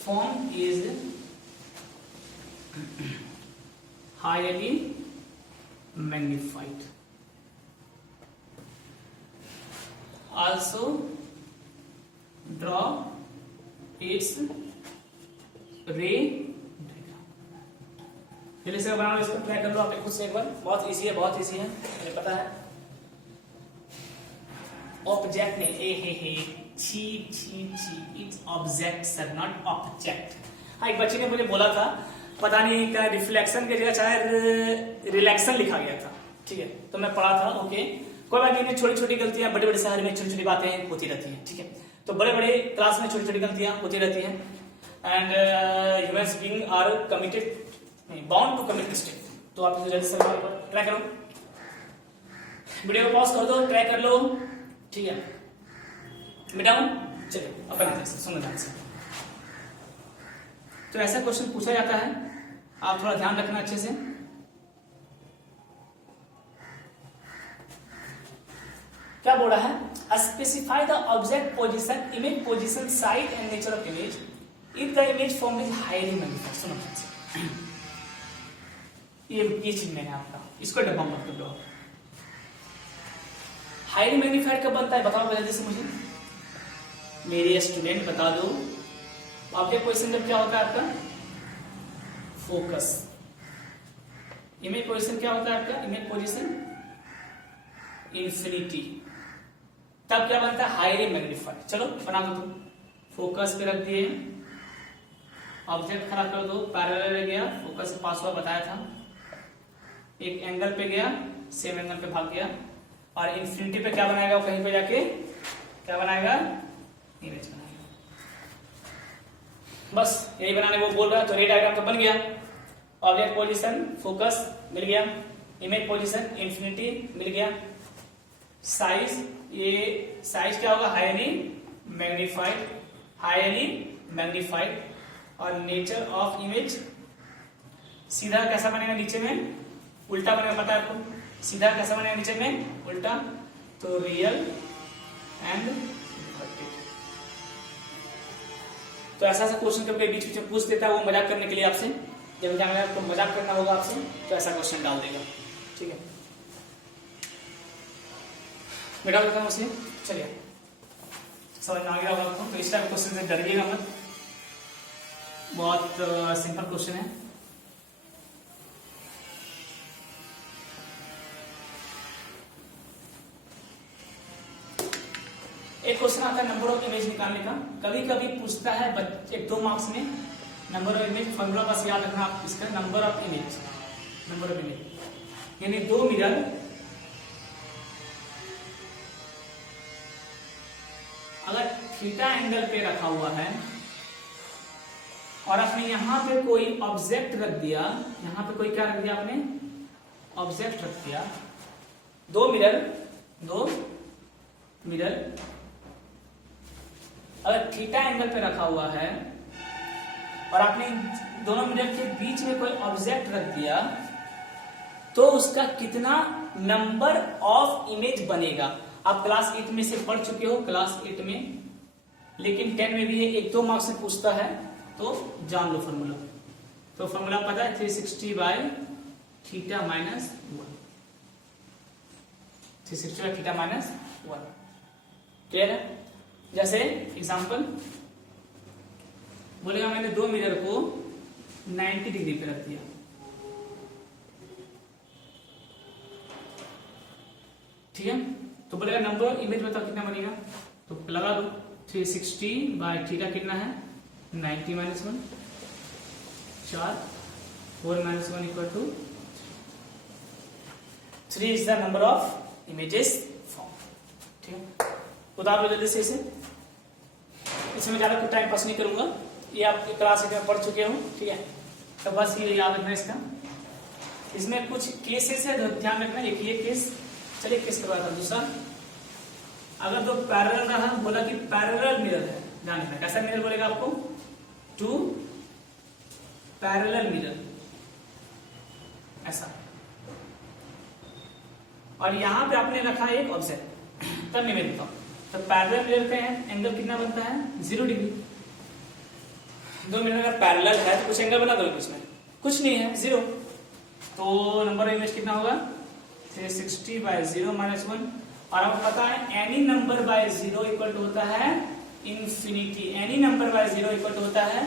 form is highly magnified. Also draw its ray diagram. जल्दी से बनाओ, इसको ट्राई कर लो आप खुद से एक बार, बहुत इजी है, बहुत इजी है, मुझे पता है। ऑब्जेक्ट नहीं, हे छी छी छी, its object sir, not object. हाँ, एक बच्चे ने मुझे बोला था, पता नहीं क्या रिफ्लेक्शन की जगह शायद रिलैक्शन लिखा गया था, ठीक है, तो मैं पढ़ा था, ओके कोई बात नहीं। छोटी छोटी गलतियां बड़े बड़े शहर में छोटी छोटी बातें होती रहती हैं, ठीक है, तो बड़े बड़े क्लास में छोटी छोटी गलतियां होती रहती हैं, and humans being are committed bound to commit mistake. तो आप जल्दी से ट्राई करो, वीडियो को पॉज कर दो, ट्राई कर लो, ठीक है। मिटाऊं, चलिए अपन सुनो ध्यान से। तो ऐसा क्वेश्चन पूछा जाता है, आप थोड़ा ध्यान रखना अच्छे से। क्या बोल रहा है, specify the object position, image position, size and nature of image if the image form is highly magnified. सुनो ध्यान से, ये चीज मैंने आपका, इसको डब्बा मत कर दो। हाईली मैग्नीफाइड कब बनता है बताओ जल्दी से मुझे, मेरे स्टूडेंट बता दो। ऑब्जेक्ट पोजीशन जब क्या होता है आपका फोकस, इमेज पोजीशन क्या होता है आपका, इमेज पोजीशन इंफिनिटी, तब क्या बनता है हाईली मैग्नीफाइड। चलो बना दो तुम, फोकस पे रख दिए, ऑब्जेक्ट खड़ा कर दो, पैरेलल गया, फोकस से पास हुआ बताया था, एक एंगल पे गया, सेम एंगल पे भाग गया, और इंफिनिटी पे क्या बनाएगा, कहीं पे जाके क्या बनाएगा, इमेज बनाएगा। बस यही बनाने वो बोल रहा है, तो रे डायग्राम तो बन गया। ऑब्जेक्ट पोजीशन फोकस मिल गया, इमेज पोजीशन इंफिनिटी मिल गया, साइज, ये साइज क्या होगा हाईली मैग्नीफाइड, हाईली मैग्नीफाइड, और नेचर ऑफ इमेज सीधा कैसा बनेगा, नीचे में उल्टा बनेगा, पता है आपको सीधा कैसा बनेगा, नीचे में उल्टा, तो रियल एंड इनवर्टेड। तो ऐसा क्वेश्चन कभी बीच बीच में पूछ देता है वो मजाक करने के लिए आपसे, जब आपको मजाक करना होगा आपसे तो ऐसा क्वेश्चन डाल देगा, ठीक है। मैं डाल देता हूँ उसे, चलिए समझ में आ गया होगा आपको। तो इस टाइप क्वेश्चन से डरिएगा मत, बहुत सिंपल क्वेश्चन है। एक क्वेश्चन आता है नंबर ऑफ इमेज निकालने का, कभी कभी पूछता है एक 2 मार्क्स में नंबर ऑफ इमेज, फॉर्मूला बस याद रखना आप इसका, नंबर ऑफ इमेज यानी 2 मिरर अगर थीटा एंगल पे रखा हुआ है और आपने यहां पे कोई ऑब्जेक्ट रख दिया, यहां पे कोई क्या रख दिया आपने, ऑब्जेक्ट रख दिया, 2 मिरर अगर थीटा एंगल पे रखा हुआ है और आपने दोनों मिरर के बीच में कोई ऑब्जेक्ट रख दिया, तो उसका कितना नंबर ऑफ इमेज बनेगा। आप क्लास 8 में से पढ़ चुके हो, क्लास 8 में, लेकिन 10 में भी 1-2 मार्क्स से पूछता है, तो जान लो फॉर्मूला। तो फॉर्मूला पता है 360 by theta minus 1, 360 by theta minus 1। Clear है? जैसे एग्जांपल बोलेगा मैंने 2 मिरर को 90 डिग्री पे रख दिया, ठीक है, तो बोलेगा नंबर ऑफ इमेज बताओ कितना बनेगा, तो लगा दो 360 बाय थीटा कितना है 90 minus 1, 4, 4 minus 1 equal to 3 is the number of images form. ठीक है, उदाहरण लो जल्दी से इसे, इसमें ज्यादा कुछ टाइम पास नहीं करूंगा, ये आप क्लास 8 में पढ़ चुके हो, ठीक है, तो बस ये याद रखना इसका। इसमें कुछ केसेस है तो ध्यान रखना, एक ये केस, चलिए केस करवाया था। दूसरा, अगर दो पैरेलल रहा, बोला कि पैरेलल मिरर है, ध्यान रखना कैसा मिरर बोलेगा आपको, 2 पैरेलल मिरर ऐसा, और यहां पे आपने रखा एक ऑब्जेक्ट, तब नहीं मैं बताऊं, तो पैरेलल मिरर पे एंगल कितना बनता है 0 डिग्री। 2 मिरर अगर पैरेलल है तो कुछ एंगल बना दो, इसमें कुछ नहीं है 0, तो नंबर ऑफ इमेज कितना होगा 360 बाय 0 माइनस 1, और आपको पता है any number by 0 equal to होता है infinity, any number by 0 equal to होता है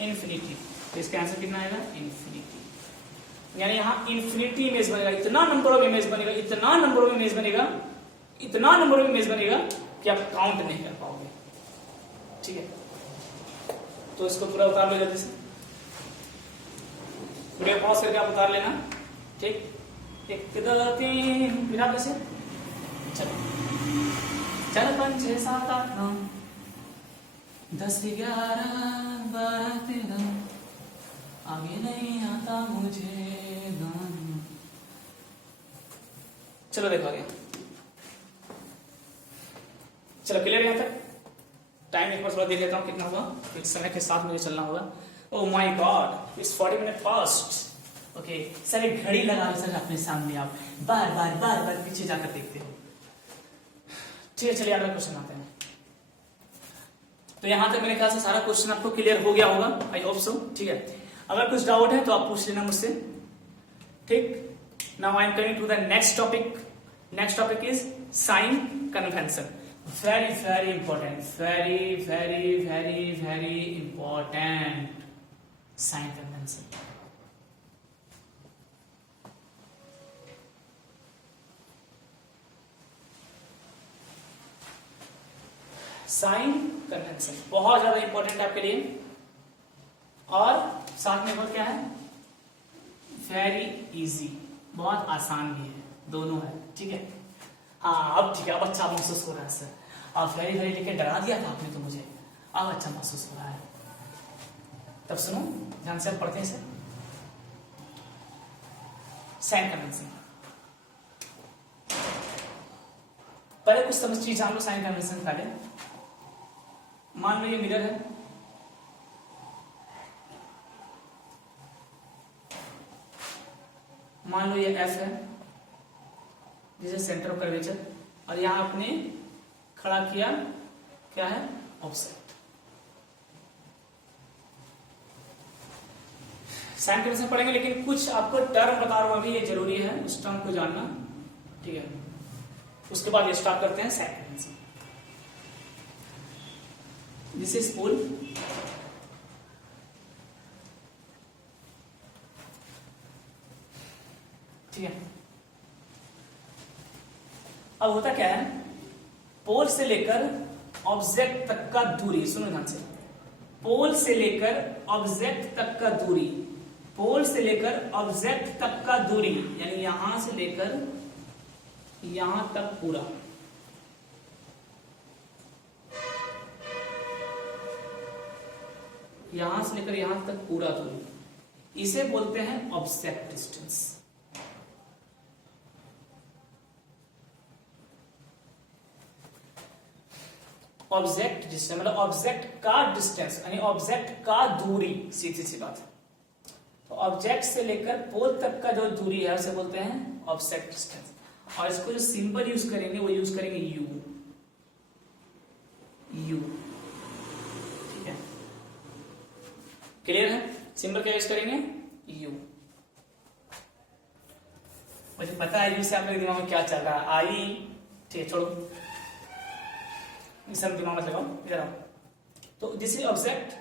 इंफिनिटी, तो इसका आंसर कितना आएगा इंफिनिटी, यानी यहाँ इंफिनिटी इमेज बनेगा, इतना नंबर ऑफ इमेज बनेगा, इतना नंबर ऑफ इमेज बनेगा, इतना नंबर ऑफ इमेज बनेगा कि आप काउंट नहीं कर पाओगे। ठीक है, तो इसको पूरा उतार लो जल्दी से, वीडियो पॉज करके आप उतार लेना, ठीक, 1 2 3 बिना कैसे, चलो 4 5 6 7 8 9 10 11 12 13, आगे नहीं आता मुझे गाना। चलो देखो आगे, चलो क्लियर यहां तक, टाइम एक बार थोड़ा देख लेता हूं कितना हुआ, एक समय के साथ मुझे चलना होगा। Oh my God, it's 40 minute fast. Okay sir, एक घड़ी लगा लो सर अपने सामने, आप बार बार पीछे जाकर देखते हो। ठीक है, चलिए अगला क्वेश्चन आते हैं। तो यहां तक मेरे ख्याल से सारा क्वेश्चन आपको क्लियर हो गया होगा, आई होप सो। ठीक है, अगर कुछ डाउट है तो आप पूछ लेना मुझसे। ठीक, now I am coming to the next topic. Next topic is sign convention. very very important, very important sign convention। Sign convention बहुत ज्यादा इंपॉर्टेंट है आपके लिए, और साथ में बहुत क्या है, वेरी इजी, बहुत आसान भी है, दोनों है। ठीक है, हाँ अब ठीक है, अब अच्छा महसूस हो रहा है सर, आप वेरी वेरी लेके डरा दिया था आपने तो मुझे, अब अच्छा महसूस हो रहा है। तब सुनो ध्यान से, हम पढ़ते हैं इसे। साइन कन्वेंशन, पहले कुछ समझ चीज जान लो साइन कन्वेंशन पहले। मान लो ये मिरर है, मान लो ये एफ है, जिसे सेंटर ऑफ कर्वेचर, और यहां आपने खड़ा किया क्या है, ऑब्जेक्ट। साइन कन्वेंशन पढ़ेंगे, लेकिन कुछ आपको टर्म बता रहा हूं अभी, ये जरूरी है उस टर्म को जानना। ठीक है, उसके बाद ये स्टार्ट करते हैं sign convention. This is pole, ठीक है। अब होता क्या है, पोल से लेकर ऑब्जेक्ट तक का दूरी, सुनो ध्यान से, पोल से लेकर ऑब्जेक्ट तक का दूरी, पोल से लेकर ऑब्जेक्ट तक का दूरी, यानी यहां से लेकर यहां तक पूरा, यहां से लेकर यहां तक पूरा दूरी, इसे बोलते हैं ऑब्जेक्ट डिस्टेंस। ऑब्जेक्ट डिस्टेंस मतलब ऑब्जेक्ट का डिस्टेंस, यानी ऑब्जेक्ट का दूरी, सीधी सी बात है। तो ऑब्जेक्ट से लेकर पोल तक का जो दूरी है उसे बोलते हैं ऑब्जेक्ट डिस्टेंस। और इसको जो सिंबल यूज करेंगे वो यूज करेंगे यू, यू, ठीक है, क्लियर है? सिंबल क्या यूज करेंगे? यू। मुझे पता है यू से आप मेरे दिमाग में क्या चल रहा है, आई, ठीक है, छोड़ो, सब दिमाग में लगाओ, इधर आओ। तो दिस इज ऑब्जेक्ट,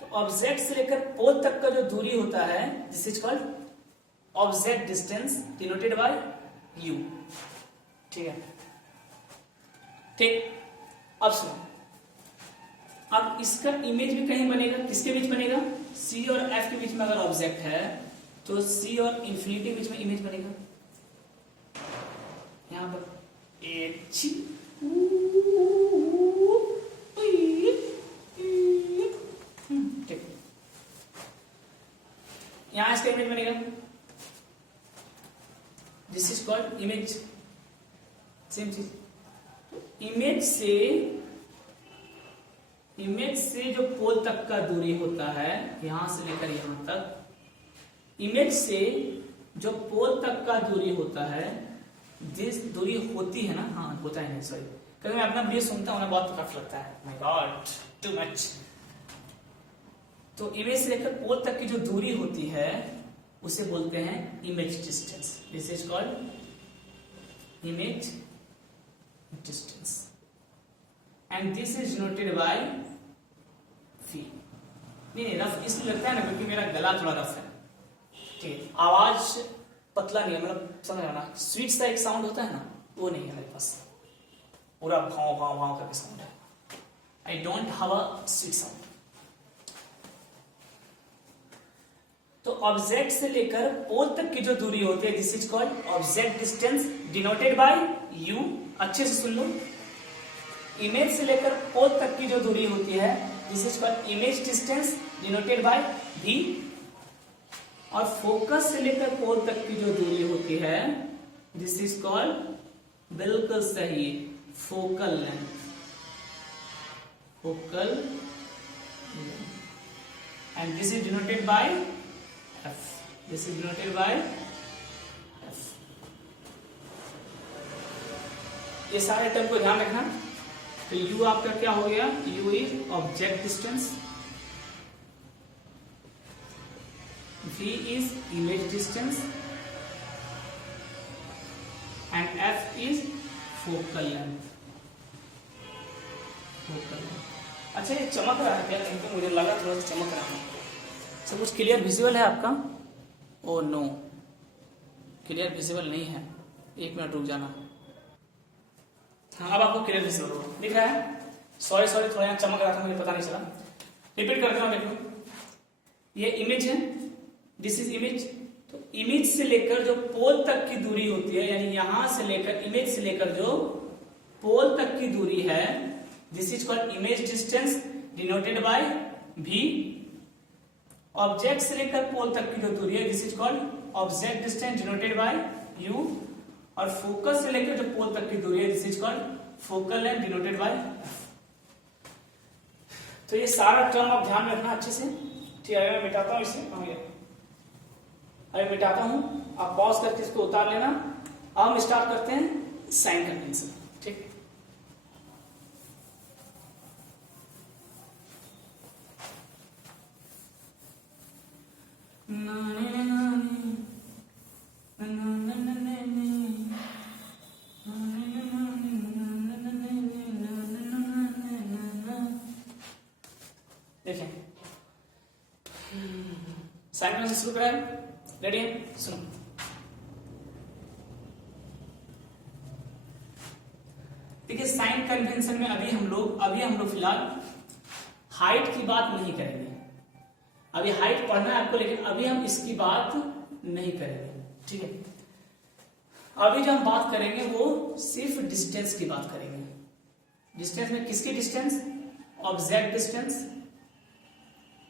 तो ऑब्जेक्ट से लेकर पोल तक का जो दूरी होता है this is called object distance denoted by you, ठीक है, ठीक। अब सुनो, अब इसका इमेज भी कहीं बनेगा, किसके बीच बनेगा? सी और एफ के बीच में अगर ऑब्जेक्ट है तो सी और इंफिनिटी के बीच में इमेज बनेगा, यहां पर ठीक, यहां इसका इमेज बनेगा, this is called image, same चीज। इमेज से जो पोल तक का दूरी होता है यहां से लेकर यहां तक, इमेज से जो पोल तक का दूरी होता है, जिस दूरी होती है ना, हाँ होता है नहीं, सॉरी, कभी मैं अपना वीडियो सुनता हूं ना, बहुत टफ लगता है, माय गॉड टू मच। तो इमेज से लेकर पोल तक की जो दूरी होती है उसे बोलते हैं image distance, this is called image distance and this is denoted by phi. नहीं रफ इसलिए लगता है ना क्योंकि मेरा गला थोड़ा रफ है, ठीक, आवाज पतला नहीं है, मतलब समझ ना, स्वीट सा एक साउंड होता है ना, वो नहीं है मेरे पास, पूरा भाव भाव भाव का साउंड है, I don't have a sweet sound. तो ऑब्जेक्ट से लेकर पोल तक की जो दूरी होती है this is called object distance denoted by you, अच्छे से सुन लो। इमेज से लेकर पोल तक की जो दूरी होती है this is called image distance denoted by भी, और फोकस से लेकर पोल तक की जो दूरी होती है दिस इज कॉल्ड, बिल्कुल सही, focal length, focal and this is denoted bye F, this is denoted bye F. ये सारे टर्म को ध्यान रखना। तो यू आपका क्या हो गया? You is object distance, V is image distance and F is focal length, focal length। अच्छा ये चमक रहा है क्या? क्योंकि मुझे लगा थोड़ा सा चमक रहा है। सब कुछ क्लियर विजुअल है आपका? ओ नो, क्लियर विजुअल नहीं है, एक मिनट रुक जाना। हाँ अब आपको क्लियर विजुअल दिख रहा है? सॉरी थोड़ा यहाँ चमक रहा था, मुझे पता नहीं चला, रिपीट करता हूँ। देखो ये इमेज है, दिस इज इमेज। तो इमेज से लेकर जो पोल तक की दूरी होती है, यानी यहां से लेकर इमेज से लेकर जो पोल तक की दूरी है this is called image distance denoted by भी। ऑब्जेक्ट से लेकर पोल तक की जो दूरी है this is called object distance denoted by you, और फोकस से लेकर जो पोल तक की दूरी है this is called focal length denoted by F. तो ये सारा टर्म आप ध्यान में रखना अच्छे से, ठीक है? मैं मिटाता हूं इसे, अरे मिटाता हूं, आप पॉज करके इसको उतार लेना। अब हम स्टार्ट करते हैं साइन कन्वेंशन, ठीक? देखिए साइन कन्वेंशन शुरू करें, रेडी है? सुनो, देखिए साइन कन्वेंशन में अभी हम लोग फिलहाल हाइट की बात नहीं करेंगे। अभी हाइट पढ़ना है आपको, लेकिन अभी हम इसकी बात नहीं करेंगे, ठीक है। अभी जो हम बात करेंगे वो सिर्फ डिस्टेंस की बात करेंगे। डिस्टेंस में किसकी डिस्टेंस? Object distance.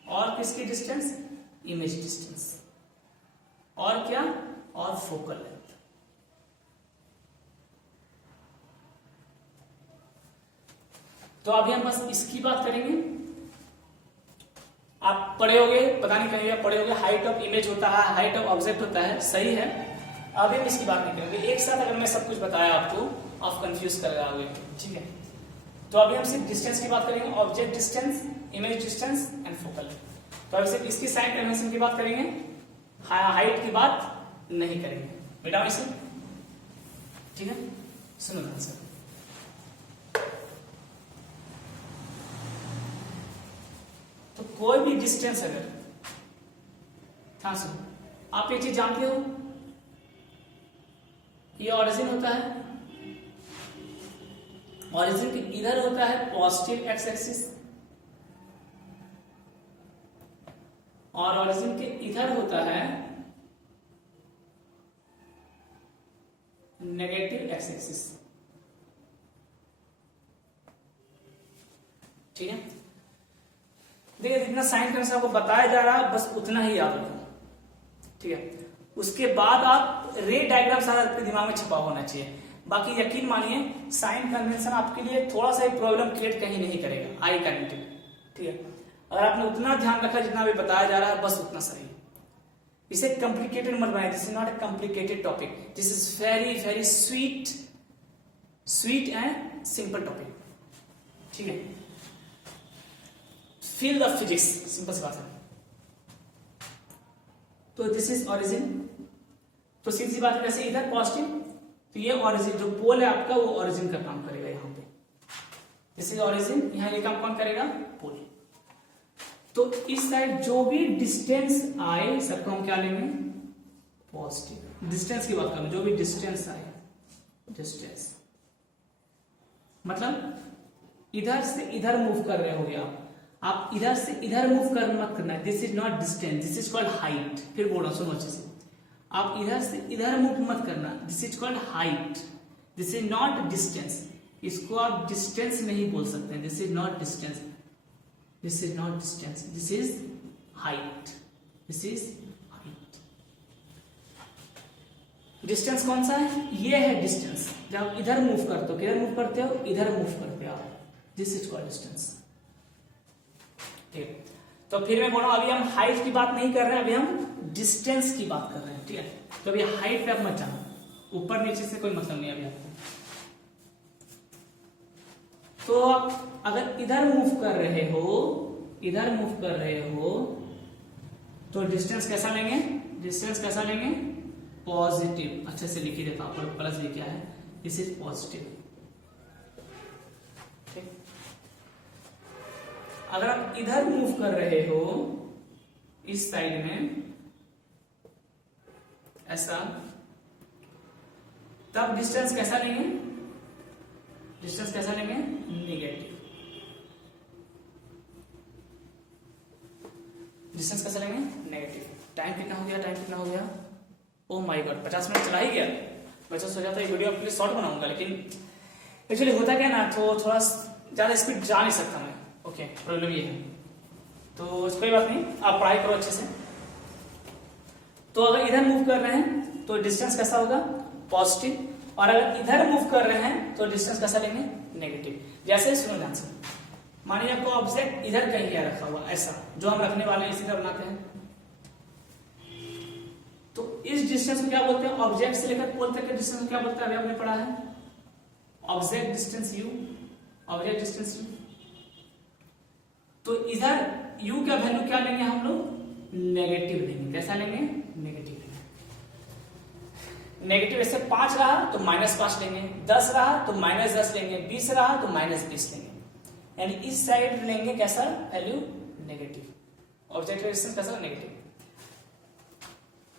और किसकी डिस्टेंस? Image distance. और क्या? और फोकल लेंथ। तो अभी हम बस इसकी बात करेंगे। आप पढ़े होगे, पता नहीं कहीं पढ़े होगे, हाइट ऑफ इमेज होता है, हाइट ऑफ ऑब्जेक्ट होता है, सही है। अभी हम इसकी बात नहीं करेंगे। एक साथ अगर मैं सब कुछ बताया आपको, आप कंफ्यूज कर जाओगे, ठीक है। तो अभी हम सिर्फ डिस्टेंस की बात करेंगे, object distance, image distance and focal. तो अभी सिर्फ इसकी साइन कन्वेंशन की बात करेंगे, हाइट की बात नहीं करेंगे। बेटा इसे, ठीक है, सुनो ध्यान से। तो कोई भी डिस्टेंस अगर, हाँ सुनो, आप एक चीज जानते हो, ये ओरिजिन होता है, ओरिजिन के इधर होता है पॉजिटिव एक्स एक्सिस, और ओरिजिन के इधर होता है नेगेटिव एक्स एक्सिस, ठीक है। देखिए जितना साइन कन्वेंशन आपको बताया जा रहा है बस उतना ही याद रखो, ठीक है। उसके बाद आप रे डायग्राम सारा आपके दिमाग में छपा होना चाहिए। बाकी यकीन मानिए साइन कन्वेंशन आपके लिए थोड़ा सा ही प्रॉब्लम क्रिएट कहीं नहीं करेगा, आई गारंटी, ठीक है। अगर आपने उतना ध्यान रखा जितना भी बताया जा रहा है बस उतना सही। इसे कॉम्प्लिकेटेड मत बनाइए, this is not a complicated topic, this is very very sweet and simple topic, ठीक है। फील द फिजिक्स, सिंपल सी बात है। तो दिस इज ओरिजिन। तो सीधी बात है, वैसे इधर पॉजिटिव, तो ये ओरिजिन जो पोल है आपका वो ओरिजिन का काम करेगा यहाँ पे। दिस इज ओरिजिन, यहाँ ये काम कौन करेगा? पोल। तो इस साइड जो भी डिस्टेंस आए सबको हम क्या लेंगे? पॉजिटिव। डिस्टेंस की बात करें, जो भी डिस्टेंस आए, डिस्टेंस मतलब इधर से इधर मूव कर रहे होगे आप इधर से इधर मूव कर मत करना, this is not distance, this is called height. फिर बोल रहा हूं, सुनो अच्छे से, आप इधर से इधर मूव मत करना, this is called height, this is not distance. इसको आप डिस्टेंस नहीं बोल सकते, this is not distance, this is not distance, this is height, this is height. Distance कौन सा है? ये है डिस्टेंस। जब इधर मूव करते हो, किधर मूव करते हो? इधर मूव करते हो आप, दिस इज कॉल्ड डिस्टेंस, ठीक। तो फिर मैं बोल रहा हूं अभी हम हाइट की बात नहीं कर रहे हैं, अभी हम डिस्टेंस की बात कर रहे हैं, ठीक है। तो अभी हाइट पे आप मत जाना, ऊपर नीचे से कोई मतलब नहीं अभी आपको। तो आप अगर इधर मूव कर रहे हो तो डिस्टेंस कैसा लेंगे? डिस्टेंस कैसा लेंगे? पॉजिटिव। अच्छे से लिख ही देता हूं, प्लस भी क्या है, दिस इज पॉजिटिव, ठीक। अगर आप इधर मूव कर रहे हो इस साइड में ऐसा, तब डिस्टेंस कैसा लेंगे? डिस्टेंस कैसा लेंगे? नेगेटिव। डिस्टेंस कैसा लेंगे? नेगेटिव। टाइम कितना हो गया? ओह माय गॉड, 50 मिनट चला ही गया। वैसे सोचा था ये वीडियो आपके लिए शॉर्ट बनाऊंगा, लेकिन एक्चुअली होता क्या ना, तो थोड़ा ज्यादा स्पीड जा नहीं सकता मैं, ओके, प्रॉब्लम ये है। तो कोई बात नहीं, आप पढ़ाई करो अच्छे से। तो अगर इधर मूव कर रहे हैं तो डिस्टेंस कैसा होगा? पॉजिटिव। और अगर इधर मूव कर रहे हैं तो डिस्टेंस कैसा लेंगे? नेगेटिव। जैसे सुनो ध्यान से, मानिए आपको ऑब्जेक्ट इधर कहीं रखा हुआ, ऐसा जो हम रखने वाले हैं इसी तरह बनाते हैं। तो इस डिस्टेंस को क्या बोलते हैं? ऑब्जेक्ट से लेकर पोल तक के डिस्टेंस को क्या बोलते हैं? अभी आपने पढ़ा है object distance you, object distance you. तो इधर u का वैल्यू क्या लेंगे हम लोग? नेगेटिव लेंगे। कैसा लेंगे? नेगेटिव लेंगे। नेगेटिव ऐसे 5 रहा तो -5 लेंगे, 10 रहा तो -10 लेंगे, 20 रहा तो -20 लेंगे, यानी इस साइड लेंगे कैसा वैल्यू? नेगेटिव। ऑब्जेक्ट डिस्टेंस कैसा? नेगेटिव।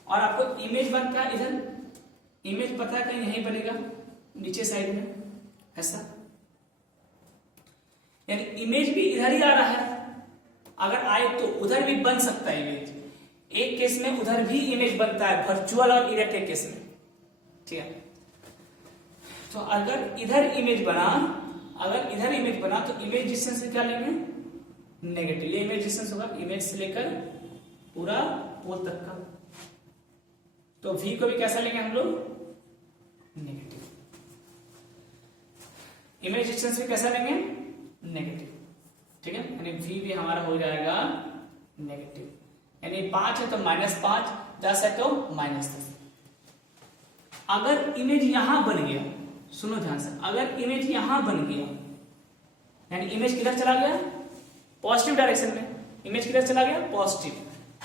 और आपको इमेज बनता है इधर, इमेज पता है कहीं यहीं बनेगा नीचे साइड में ऐसा, यानी इमेज भी इधर ही आ रहा है। अगर आए तो उधर भी बन सकता है इमेज। एक केस में उधर भी इमेज बनता है, वर्चुअल और इरेक्ट के केस में, ठीक है। तो अगर इधर इमेज बना तो इमेज डिस्टेंस से क्या लेंगे, नेगेटिव। ये इमेज डिस्टेंस होगा इमेज से लेकर पूरा पोल तक का। तो v को भी कैसा लेंगे हम लोग, नेगेटिव। इमेज डिस्टेंस भी कैसा लेंगे, नेगेटिव, ठीक है। यानी v भी हमारा हो जाएगा नेगेटिव। यानी 5 है तो -5, 10 है तो -10। अगर इमेज यहां बन गया, सुनो ध्यान से, अगर इमेज यहां बन गया यानी इमेज किधर चला गया, पॉजिटिव डायरेक्शन में, इमेज किधर चला गया, पॉजिटिव,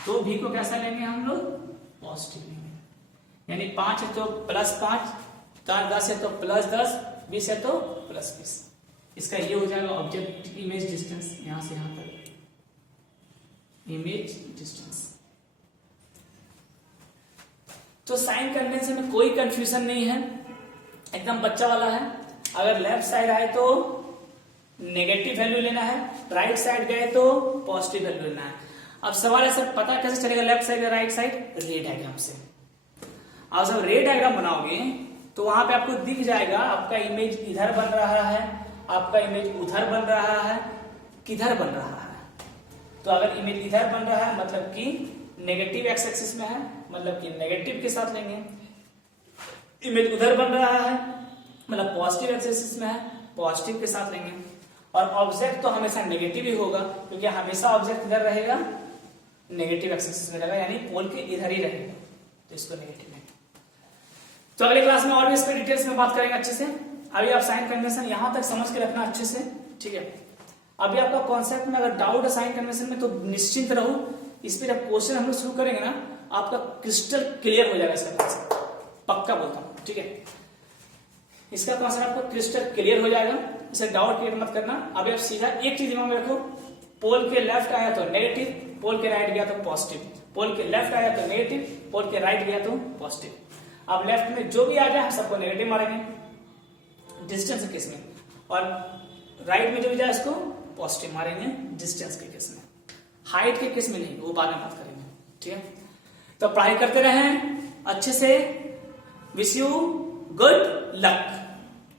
तो v को कैसा लेंगे हम लोग, पॉजिटिव लेंगे। यानी 5 है तो +5, 10 है तो +10, 20 है तो +20। इसका ये हो जाएगा ऑब्जेक्ट इमेज डिस्टेंस, यहां से यहां तक इमेज डिस्टेंस। तो साइन कन्वेंशन में कोई कंफ्यूजन नहीं है, एकदम बच्चा वाला है। अगर लेफ्ट साइड आए तो नेगेटिव वैल्यू लेना है, राइट साइड गए तो पॉजिटिव वैल्यू लेना है। अब सवाल ऐसे पता कैसे चलेगा लेफ्ट साइड या राइट साइड, रे डायग्राम से। अब जब रे डायग्राम बनाओगे तो वहां पे आपको दिख जाएगा आपका इमेज इधर बन रहा है, आपका इमेज उधर बन रहा है, किधर बन रहा है। तो अगर इमेज इधर बन रहा है मतलब कि नेगेटिव एक्स एक्सिस में है, मतलब कि नेगेटिव के साथ लेंगे। इमेज उधर बन रहा है मतलब पॉजिटिव एक्स एक्सिस में है, पॉजिटिव के साथ लेंगे। और ऑब्जेक्ट तो हमेशा नेगेटिव ही होगा, क्योंकि हमेशा ऑब्जेक्ट इधर रहेगा, नेगेटिव एक्स एक्सिस में रहेगा, यानी पोल के इधर ही रहेगा, तो इसको नेगेटिव लेंगे। तो अगले क्लास में और भी इस पर डिटेल्स में बात करेंगे अच्छे से। अभी आप साइन कन्वेंशन यहां तक समझ के रखना अच्छे से, ठीक है। अभी आपका कॉन्सेप्ट में अगर डाउट है साइन कन्वेंशन में तो निश्चिंत रहो, इस पर जब क्वेश्चन हम लोग शुरू करेंगे ना आपका क्रिस्टल क्लियर हो जाएगा इसका कॉन्सेप्ट, पक्का बोलता हूं, ठीक है। इसका कॉन्सेप्ट आपको क्रिस्टल क्लियर हो जाएगा, इसे डाउट क्रिएट मत करना। अभी आप सीधा एक चीज दिमाग में रखो, पोल के लेफ्ट आया तो नेगेटिव, पोल के राइट गया तो पॉजिटिव, पोल के लेफ्ट आया तो नेगेटिव, पोल के राइट गया तो पॉजिटिव। अब लेफ्ट में जो भी आ जाए हम सबको नेगेटिव मारेंगे डिस्टेंस के केस में, और राइट में जो भी जाए उसको पॉजिटिव मारेंगे डिस्टेंस के केस में। हाइट के केस में नहीं, वो बाद में बात करेंगे, ठीक है। तो पढ़ाई करते रहें अच्छे से। Wish you good luck.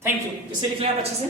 Thank you. इसे लिख लें आप अच्छे से।